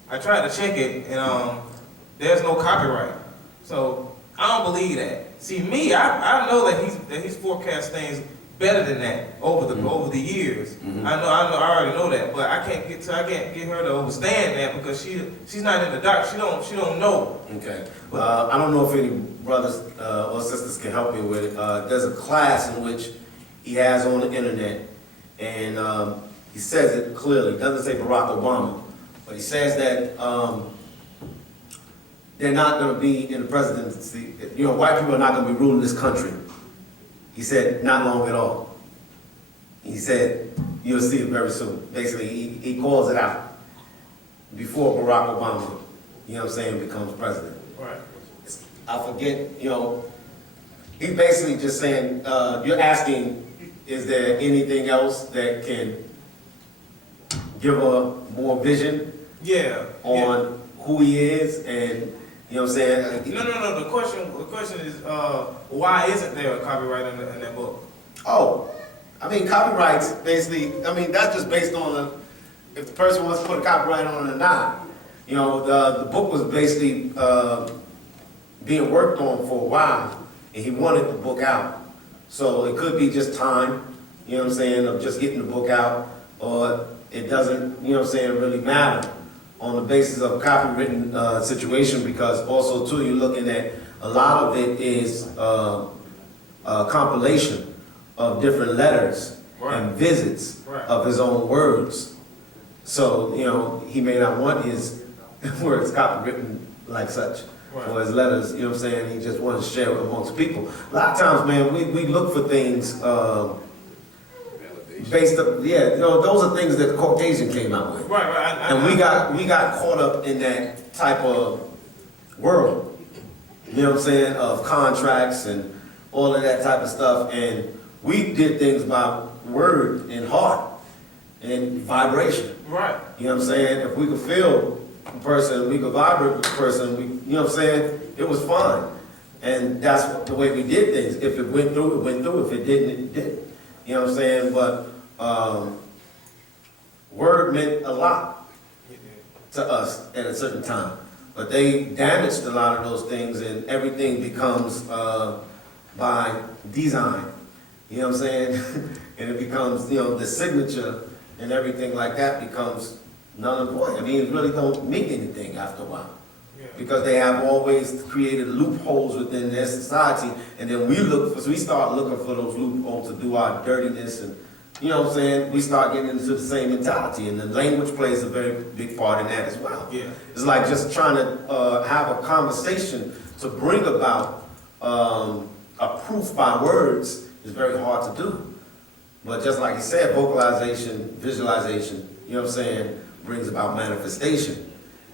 I tried to check it, and there's no copyright. So I don't believe that. See, me, I know that he's forecast things better than that over the years. Mhm. I already know that, but I can't get her to understand that because she's not in the dark. She don't know. Okay. I don't know if any brothers or sisters can help me with it. There's a class in which he has on the internet, and he says it clearly. It doesn't say Barack Obama, but he says that they're not going to be in the presidency. You know, white people are not going to be ruling this country. He said, not long at all. He said, you'll see it very soon. Basically, he calls it out before Barack Obama, you know what I'm saying, becomes president. Right. I forget, you know, he's basically just saying, you're asking, is there anything else that can give a more vision Yeah. on who he is and, you know what I'm saying? No. The question is, why isn't there a copyright in that book? Oh, I mean, copyrights, basically, I mean, that's just based on if the person wants to put a copyright on it or not. You know, the book was basically being worked on for a while, and he wanted the book out. So it could be just time, you know what I'm saying, of just getting the book out, or it doesn't, you know what I'm saying, really matter on the basis of a copywritten situation, because also, too, you're looking at a lot of it is a compilation of different letters and visits of his own words. So, you know, he may not want his words copywritten like such, or his letters, you know what I'm saying, he just wants to share it amongst people. A lot of times, man, we look for things based up, yeah, you know, those are things that the Caucasian came out with. Right. And we got caught up in that type of world, you know what I'm saying, of contracts and all of that type of stuff. And we did things by word and heart and vibration. Right. You know what I'm saying? If we could feel a person, we could vibrate with a person, you know what I'm saying? It was fine. And that's the way we did things. If it went through, it went through. If it didn't, it didn't. You know what I'm saying? But word meant a lot to us at a certain time. But they damaged a lot of those things, and everything becomes by design. You know what I'm saying? And it becomes, you know, the signature and everything like that becomes null and void. I mean, it really don't mean anything after a while. Because they have always created loopholes within their society, and then we start looking for those loopholes to do our dirtiness, and you know what I'm saying? We start getting into the same mentality, and the language plays a very big part in that as well. Yeah. It's like just trying to have a conversation to bring about a proof by words is very hard to do. But just like you said, vocalization, visualization, you know what I'm saying, brings about manifestation.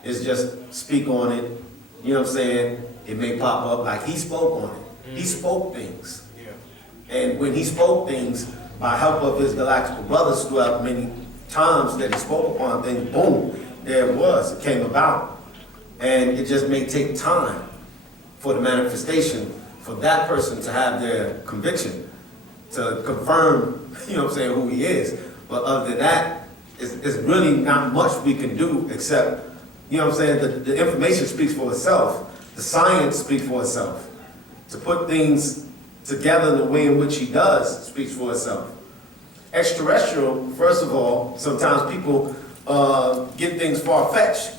It's just speak on it, you know what I'm saying, it may pop up like he spoke on it. He spoke things. Yeah. And when he spoke things, by help of his galactical brothers throughout many times that he spoke upon things, boom, there it was, it came about. And it just may take time for the manifestation, for that person to have their conviction, to confirm, you know what I'm saying, who he is. But other than that, it's really not much we can do except, you know what I'm saying, the information speaks for itself. The science speaks for itself. To put things together in the way in which he does speaks for itself. Extraterrestrial, first of all, sometimes people get things far-fetched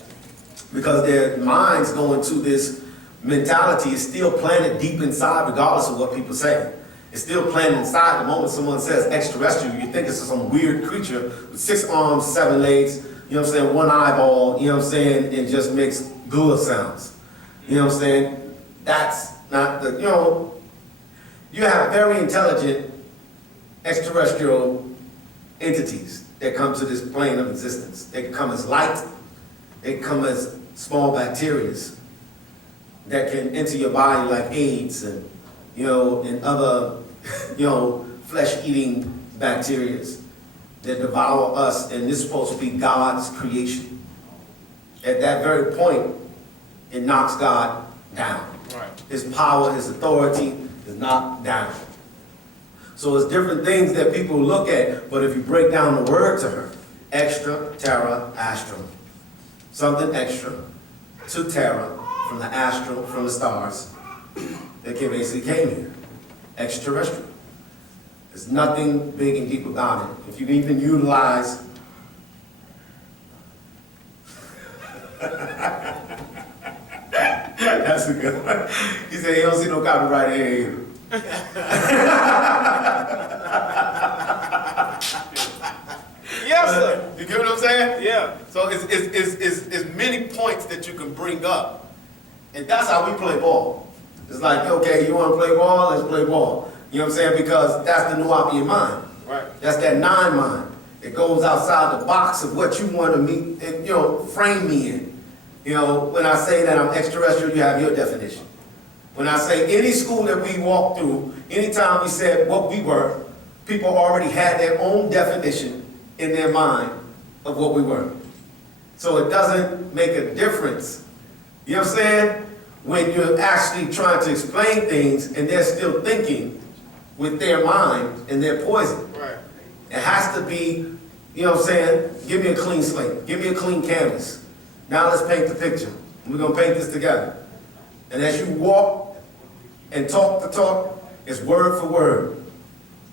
because their minds go into this mentality. It's still planted deep inside regardless of what people say. It's still planted inside. The moment someone says extraterrestrial, you think it's some weird creature with 6 arms, 7 legs, you know what I'm saying, 1 eyeball, you know what I'm saying, and just makes gula sounds. You know what I'm saying? That's not the, you know, you have very intelligent extraterrestrial entities that come to this plane of existence. They come as light, they come as small bacteria. that can enter your body like AIDS and, and other, flesh-eating bacterias that devour us, and this is supposed to be God's creation. At that very point, it knocks God down. Right. His power, his authority is knocked down. So it's different things that people look at, but if you break down the word to her, extra, terra, astrum, something extra to terra, from the astral, from the stars, that basically came here, extraterrestrial. There's nothing big and deep about it. If you even utilize that's a good one. He said he don't see no copyright here either. Yes, sir. You get what I'm saying? Yeah. So it's many points that you can bring up. And that's how we play ball. It's like, okay, you want to play ball? Let's play ball. You know what I'm saying? Because that's the Wu-nuwaup mind. Right. That's that nine mind. It goes outside the box of what you want to meet and, frame me in. When I say that I'm extraterrestrial, you have your definition. When I say any school that we walked through, anytime we said what we were, people already had their own definition in their mind of what we were. So it doesn't make a difference. You know what I'm saying? When you're actually trying to explain things and they're still thinking with their mind and their poison. Right. It has to be, give me a clean slate. Give me a clean canvas. Now let's paint the picture. We're going to paint this together. And as you walk and talk the talk, it's word for word,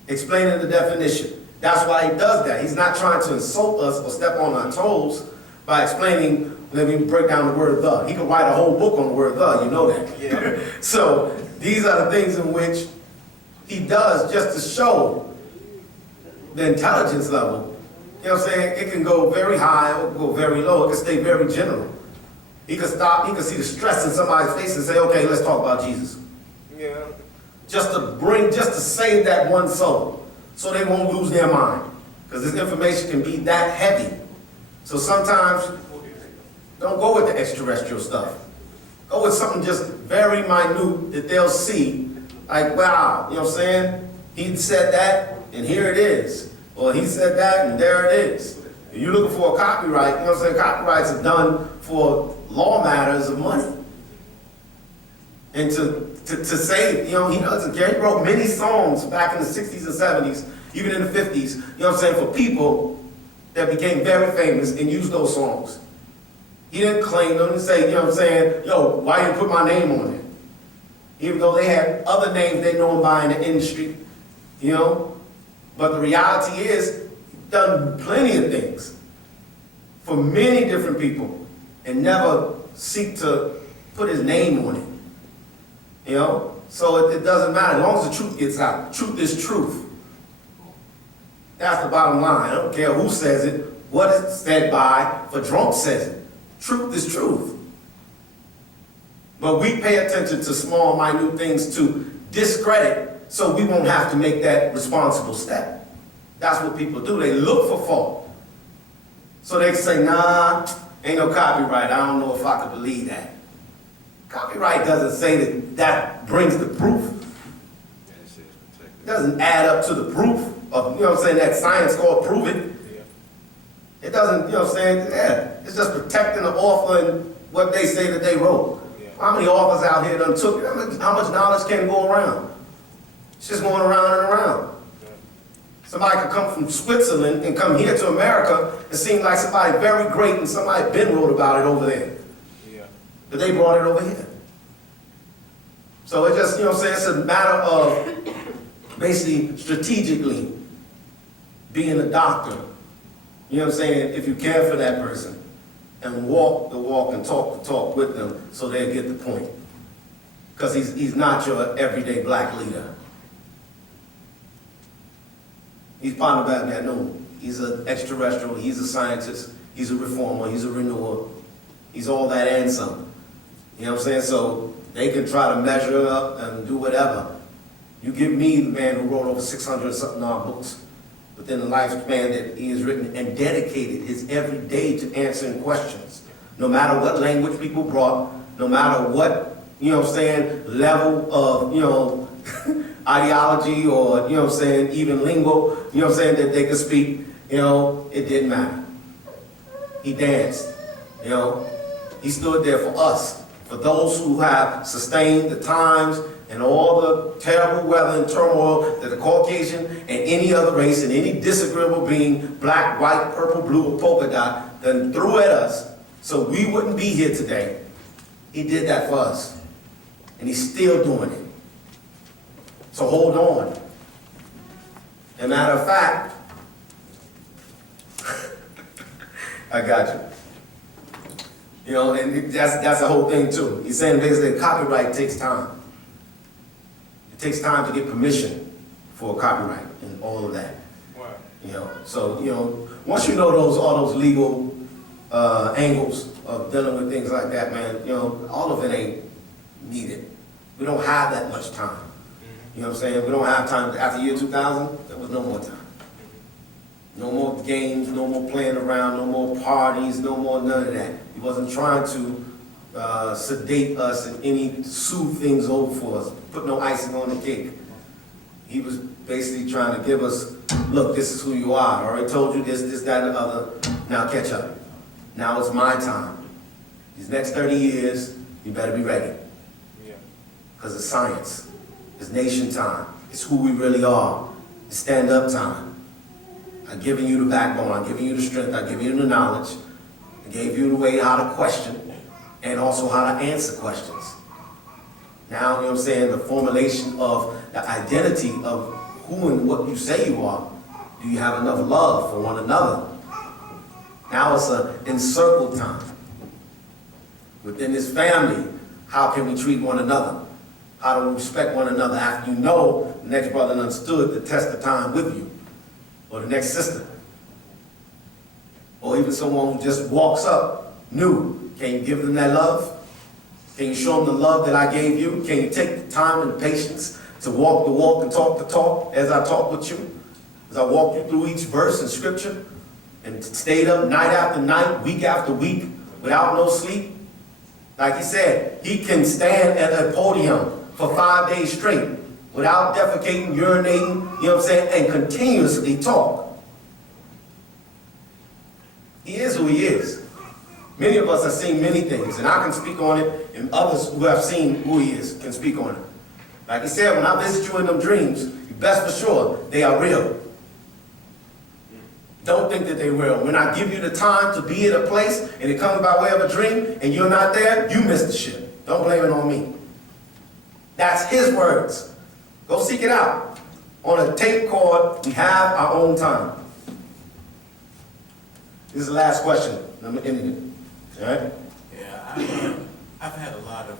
explaining the definition. That's why he does that. He's not trying to insult us or step on our toes by explaining, let me break down the word the. He could write a whole book on the word the, you know that. Yeah. So these are the things in which he does just to show the intelligence level. You know what I'm saying? It can go very high or go very low. It can stay very general. He can stop, he can see the stress in somebody's face and say, okay, let's talk about Jesus. Yeah. Just to save that one soul so they won't lose their mind. Because this information can be that heavy. So sometimes, don't go with the extraterrestrial stuff. Go with something just very minute that they'll see. Like, wow, you know what I'm saying? He said that, and here it is. Or he said that, and there it is. If you're looking for a copyright, you know what I'm saying? Copyrights are done for law matters of money. And to save, he doesn't care. He wrote many songs back in the 60s and 70s, even in the 50s, you know what I'm saying, for people that became very famous and used those songs. He didn't claim them and say, you know what I'm saying, yo, why you put my name on it? Even though they had other names they know him by in the industry, But the reality is, he's done plenty of things for many different people and never seek to put his name on it. So it doesn't matter, as long as the truth gets out. Truth is truth. That's the bottom line. I don't care who says it, what it's said by, for drunk says it. Truth is truth. But we pay attention to small, minute things to discredit so we won't have to make that responsible step. That's what people do. They look for fault. So they say, nah, ain't no copyright. I don't know if I could believe that. Copyright doesn't say that brings the proof. It doesn't add up to the proof of, that science called prove it. It doesn't, it's just protecting the author and what they say that they wrote. How many authors out here done took it? How much knowledge can go around? It's just going around and around. Somebody could come from Switzerland and come here to America and seem like somebody very great and somebody been wrote about it over there. Yeah. But they brought it over here. So it just, it's a matter of basically strategically being a doctor. If you care for that person and walk the walk and talk the talk with them so they'll get the point. Because he's not your everyday black leader. He's part of that. No, he's an extraterrestrial, he's a scientist, he's a reformer, he's a renewer. He's all that and some. You know what I'm saying? So they can try to measure up and do whatever. You give me the man who wrote over 600 something odd books within the lifespan that he has written and dedicated his every day to answering questions. No matter what language people brought, no matter what you know what I'm saying, level of, you know, ideology or, you know what I'm saying, even lingo, you know what I'm saying, that they could speak, you know, it didn't matter. He danced, you know. He stood there for us, for those who have sustained the times and all the terrible weather and turmoil that the Caucasian and any other race and any disagreeable being, black, white, purple, blue, or polka dot, then threw at us so we wouldn't be here today. He did that for us. And he's still doing it. So hold on. As a matter of fact, I got you. You know, and that's the whole thing too. He's saying basically copyright takes time. It takes time to get permission for a copyright and all of that. Right. You know, so, you know, once you know all those legal angles of dealing with things like that, man, you know, all of it ain't needed. We don't have that much time. You know what I'm saying? We don't have time. After year 2000, there was no more time. No more games, no more playing around, no more parties, no more none of that. He wasn't trying to sedate us and any soothe things over for us, put no icing on the cake. He was basically trying to give us, look, this is who you are. I already told you this, that, and the other. Now catch up. Now it's my time. These next 30 years, you better be ready. Yeah. Because it's science. It's nation time. It's who we really are. It's stand-up time. I've given you the backbone. I've given you the strength. I've given you the knowledge. I gave you the way how to question and also how to answer questions. Now, you know what I'm saying, the formulation of the identity of who and what you say you are. Do you have enough love for one another? Now it's an encircled time. Within this family, how can we treat one another? How do we respect one another after you know the next brother understood the test of time with you? Or the next sister? Or even someone who just walks up new. Can you give them that love? Can you show them the love that I gave you? Can you take the time and the patience to walk the walk and talk the talk as I talk with you? As I walk you through each verse in scripture and stayed up night after night, week after week, without no sleep? Like he said, he can stand at a podium for 5 days straight without defecating, urinating, you know what I'm saying, and continuously talk. He is who he is. Many of us have seen many things, and I can speak on it, and others who have seen who he is can speak on it. Like he said, when I visit you in them dreams, you best for sure they are real. Don't think that they will. When I give you the time to be at a place, and it comes by way of a dream, and you're not there, you missed the shit. Don't blame it on me. That's his words. Go seek it out. On a tape called, we have our own time. This is the last question. I'm ending it. All right? Yeah, I've had a lot of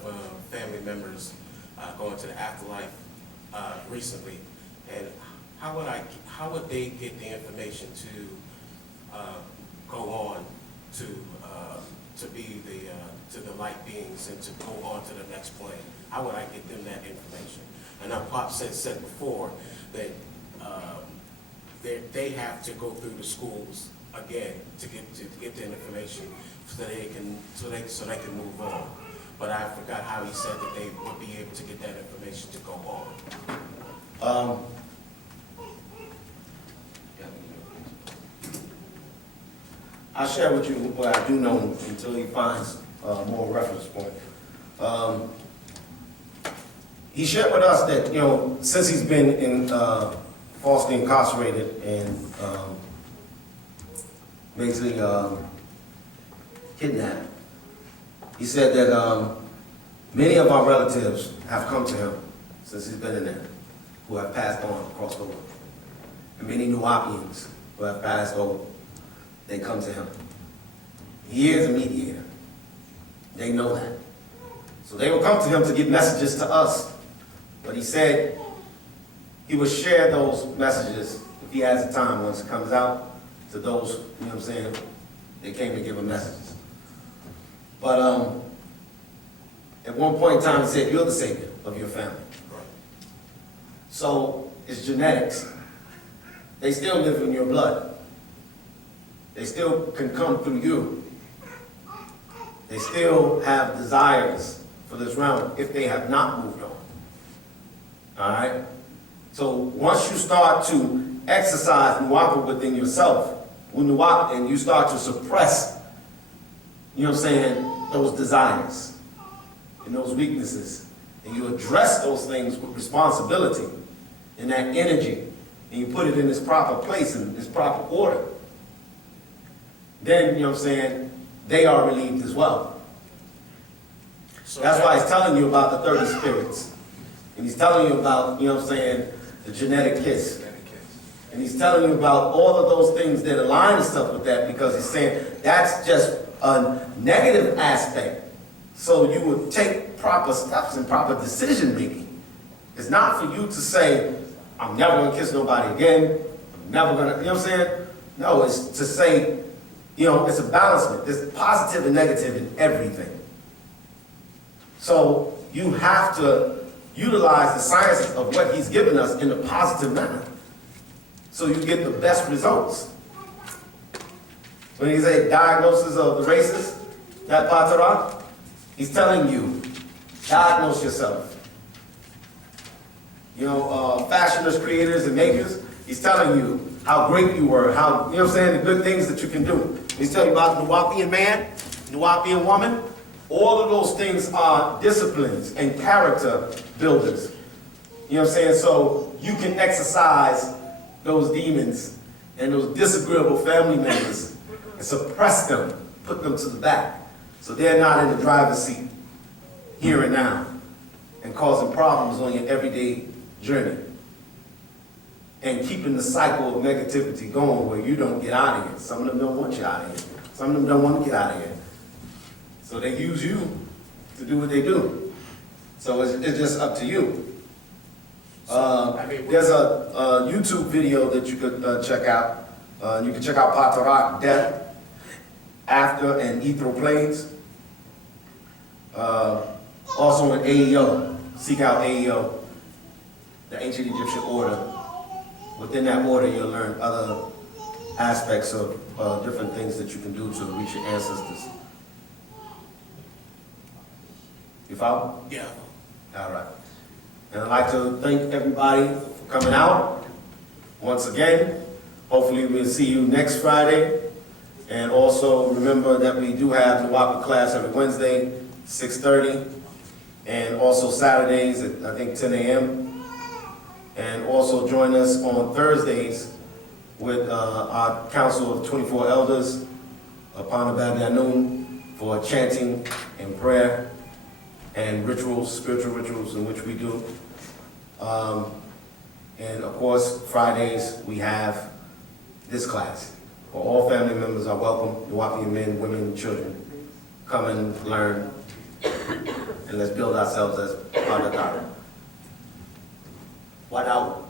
family members go into the afterlife recently, and how would they get the information to go on to be the light beings and to go on to the next plane? How would I get them that information? And our Pop said before that they have to go through the schools again to get the information so they can move on. But I forgot how he said that they would be able to get that information to go on. I'll share with you what I do know until he finds more reference point. He shared with us that, you know, since he's been falsely incarcerated and basically kidnapped, he said that many of our relatives have come to him since he's been in there, who have passed on across the world. And many Wu-nuwaupians who have passed over, they come to him. He is a mediator. They know that. So they will come to him to get messages to us. But he said he will share those messages if he has the time once it comes out to those, you know what I'm saying, they came to give him messages. But at one point in time he said, you're the savior of your family. So it's genetics. They still live in your blood. They still can come through you. They still have desires for this realm if they have not moved on. All right? So once you start to exercise Wu-nuwaupu within yourself, Wu-nuwaup, and you start to suppress, you know what I'm saying, those desires and those weaknesses, and you address those things with responsibility and that energy, and you put it in its proper place, in its proper order, then, you know what I'm saying, they are relieved as well. So That's why he's telling you about the 30 spirits. And he's telling you about, you know what I'm saying, the genetic kiss. And he's telling you about all of those things that align himself with that, because he's saying that's just a negative aspect. So you would take proper steps and proper decision making. It's not for you to say, I'm never gonna kiss nobody again, I'm never gonna, you know what I'm saying? No, it's to say, you know, it's a balancement. There's positive and negative in everything. So you have to utilize the sciences of what he's given us in a positive manner, so you get the best results. When he say diagnosis of the races, that Pt.2, he's telling you, diagnose yourself. You know, fashioners, creators, and makers, he's telling you how great you were, how, you know what I'm saying, the good things that you can do. He's telling you about the Wu-nuwaupian man, the Wu-nuwaupian woman. All of those things are disciplines and character builders. You know what I'm saying? So you can exercise those demons and those disagreeable family members and suppress them, put them to the back, so they're not in the driver's seat here and now and causing problems on your everyday journey and keeping the cycle of negativity going where you don't get out of here. Some of them don't want you out of here. Some of them don't want to get out of here. So they use you to do what they do. So it's just up to you. There's a YouTube video that you could check out. You can check out Pt.2, Death, After, and Ethereal Planes. Also in AEO, seek out AEO, the Ancient Egyptian Order. Within that order, you'll learn other aspects of different things that you can do to reach your ancestors. You follow? Yeah. All right. And I'd like to thank everybody for coming out. Once again, hopefully we'll see you next Friday. And also remember that we do have the Wu-nuwaup class every Wednesday, 6:30. And also Saturdays at, I think, 10 a.m. And also join us on Thursdays with our Council of 24 Elders upon the Babyanun for chanting and prayer and rituals, spiritual rituals in which we do. And of course, Fridays we have this class. Where all family members are welcome, Wu-nuwaupian men, women, children. Come and learn, and let's build ourselves as Pt.2. What out?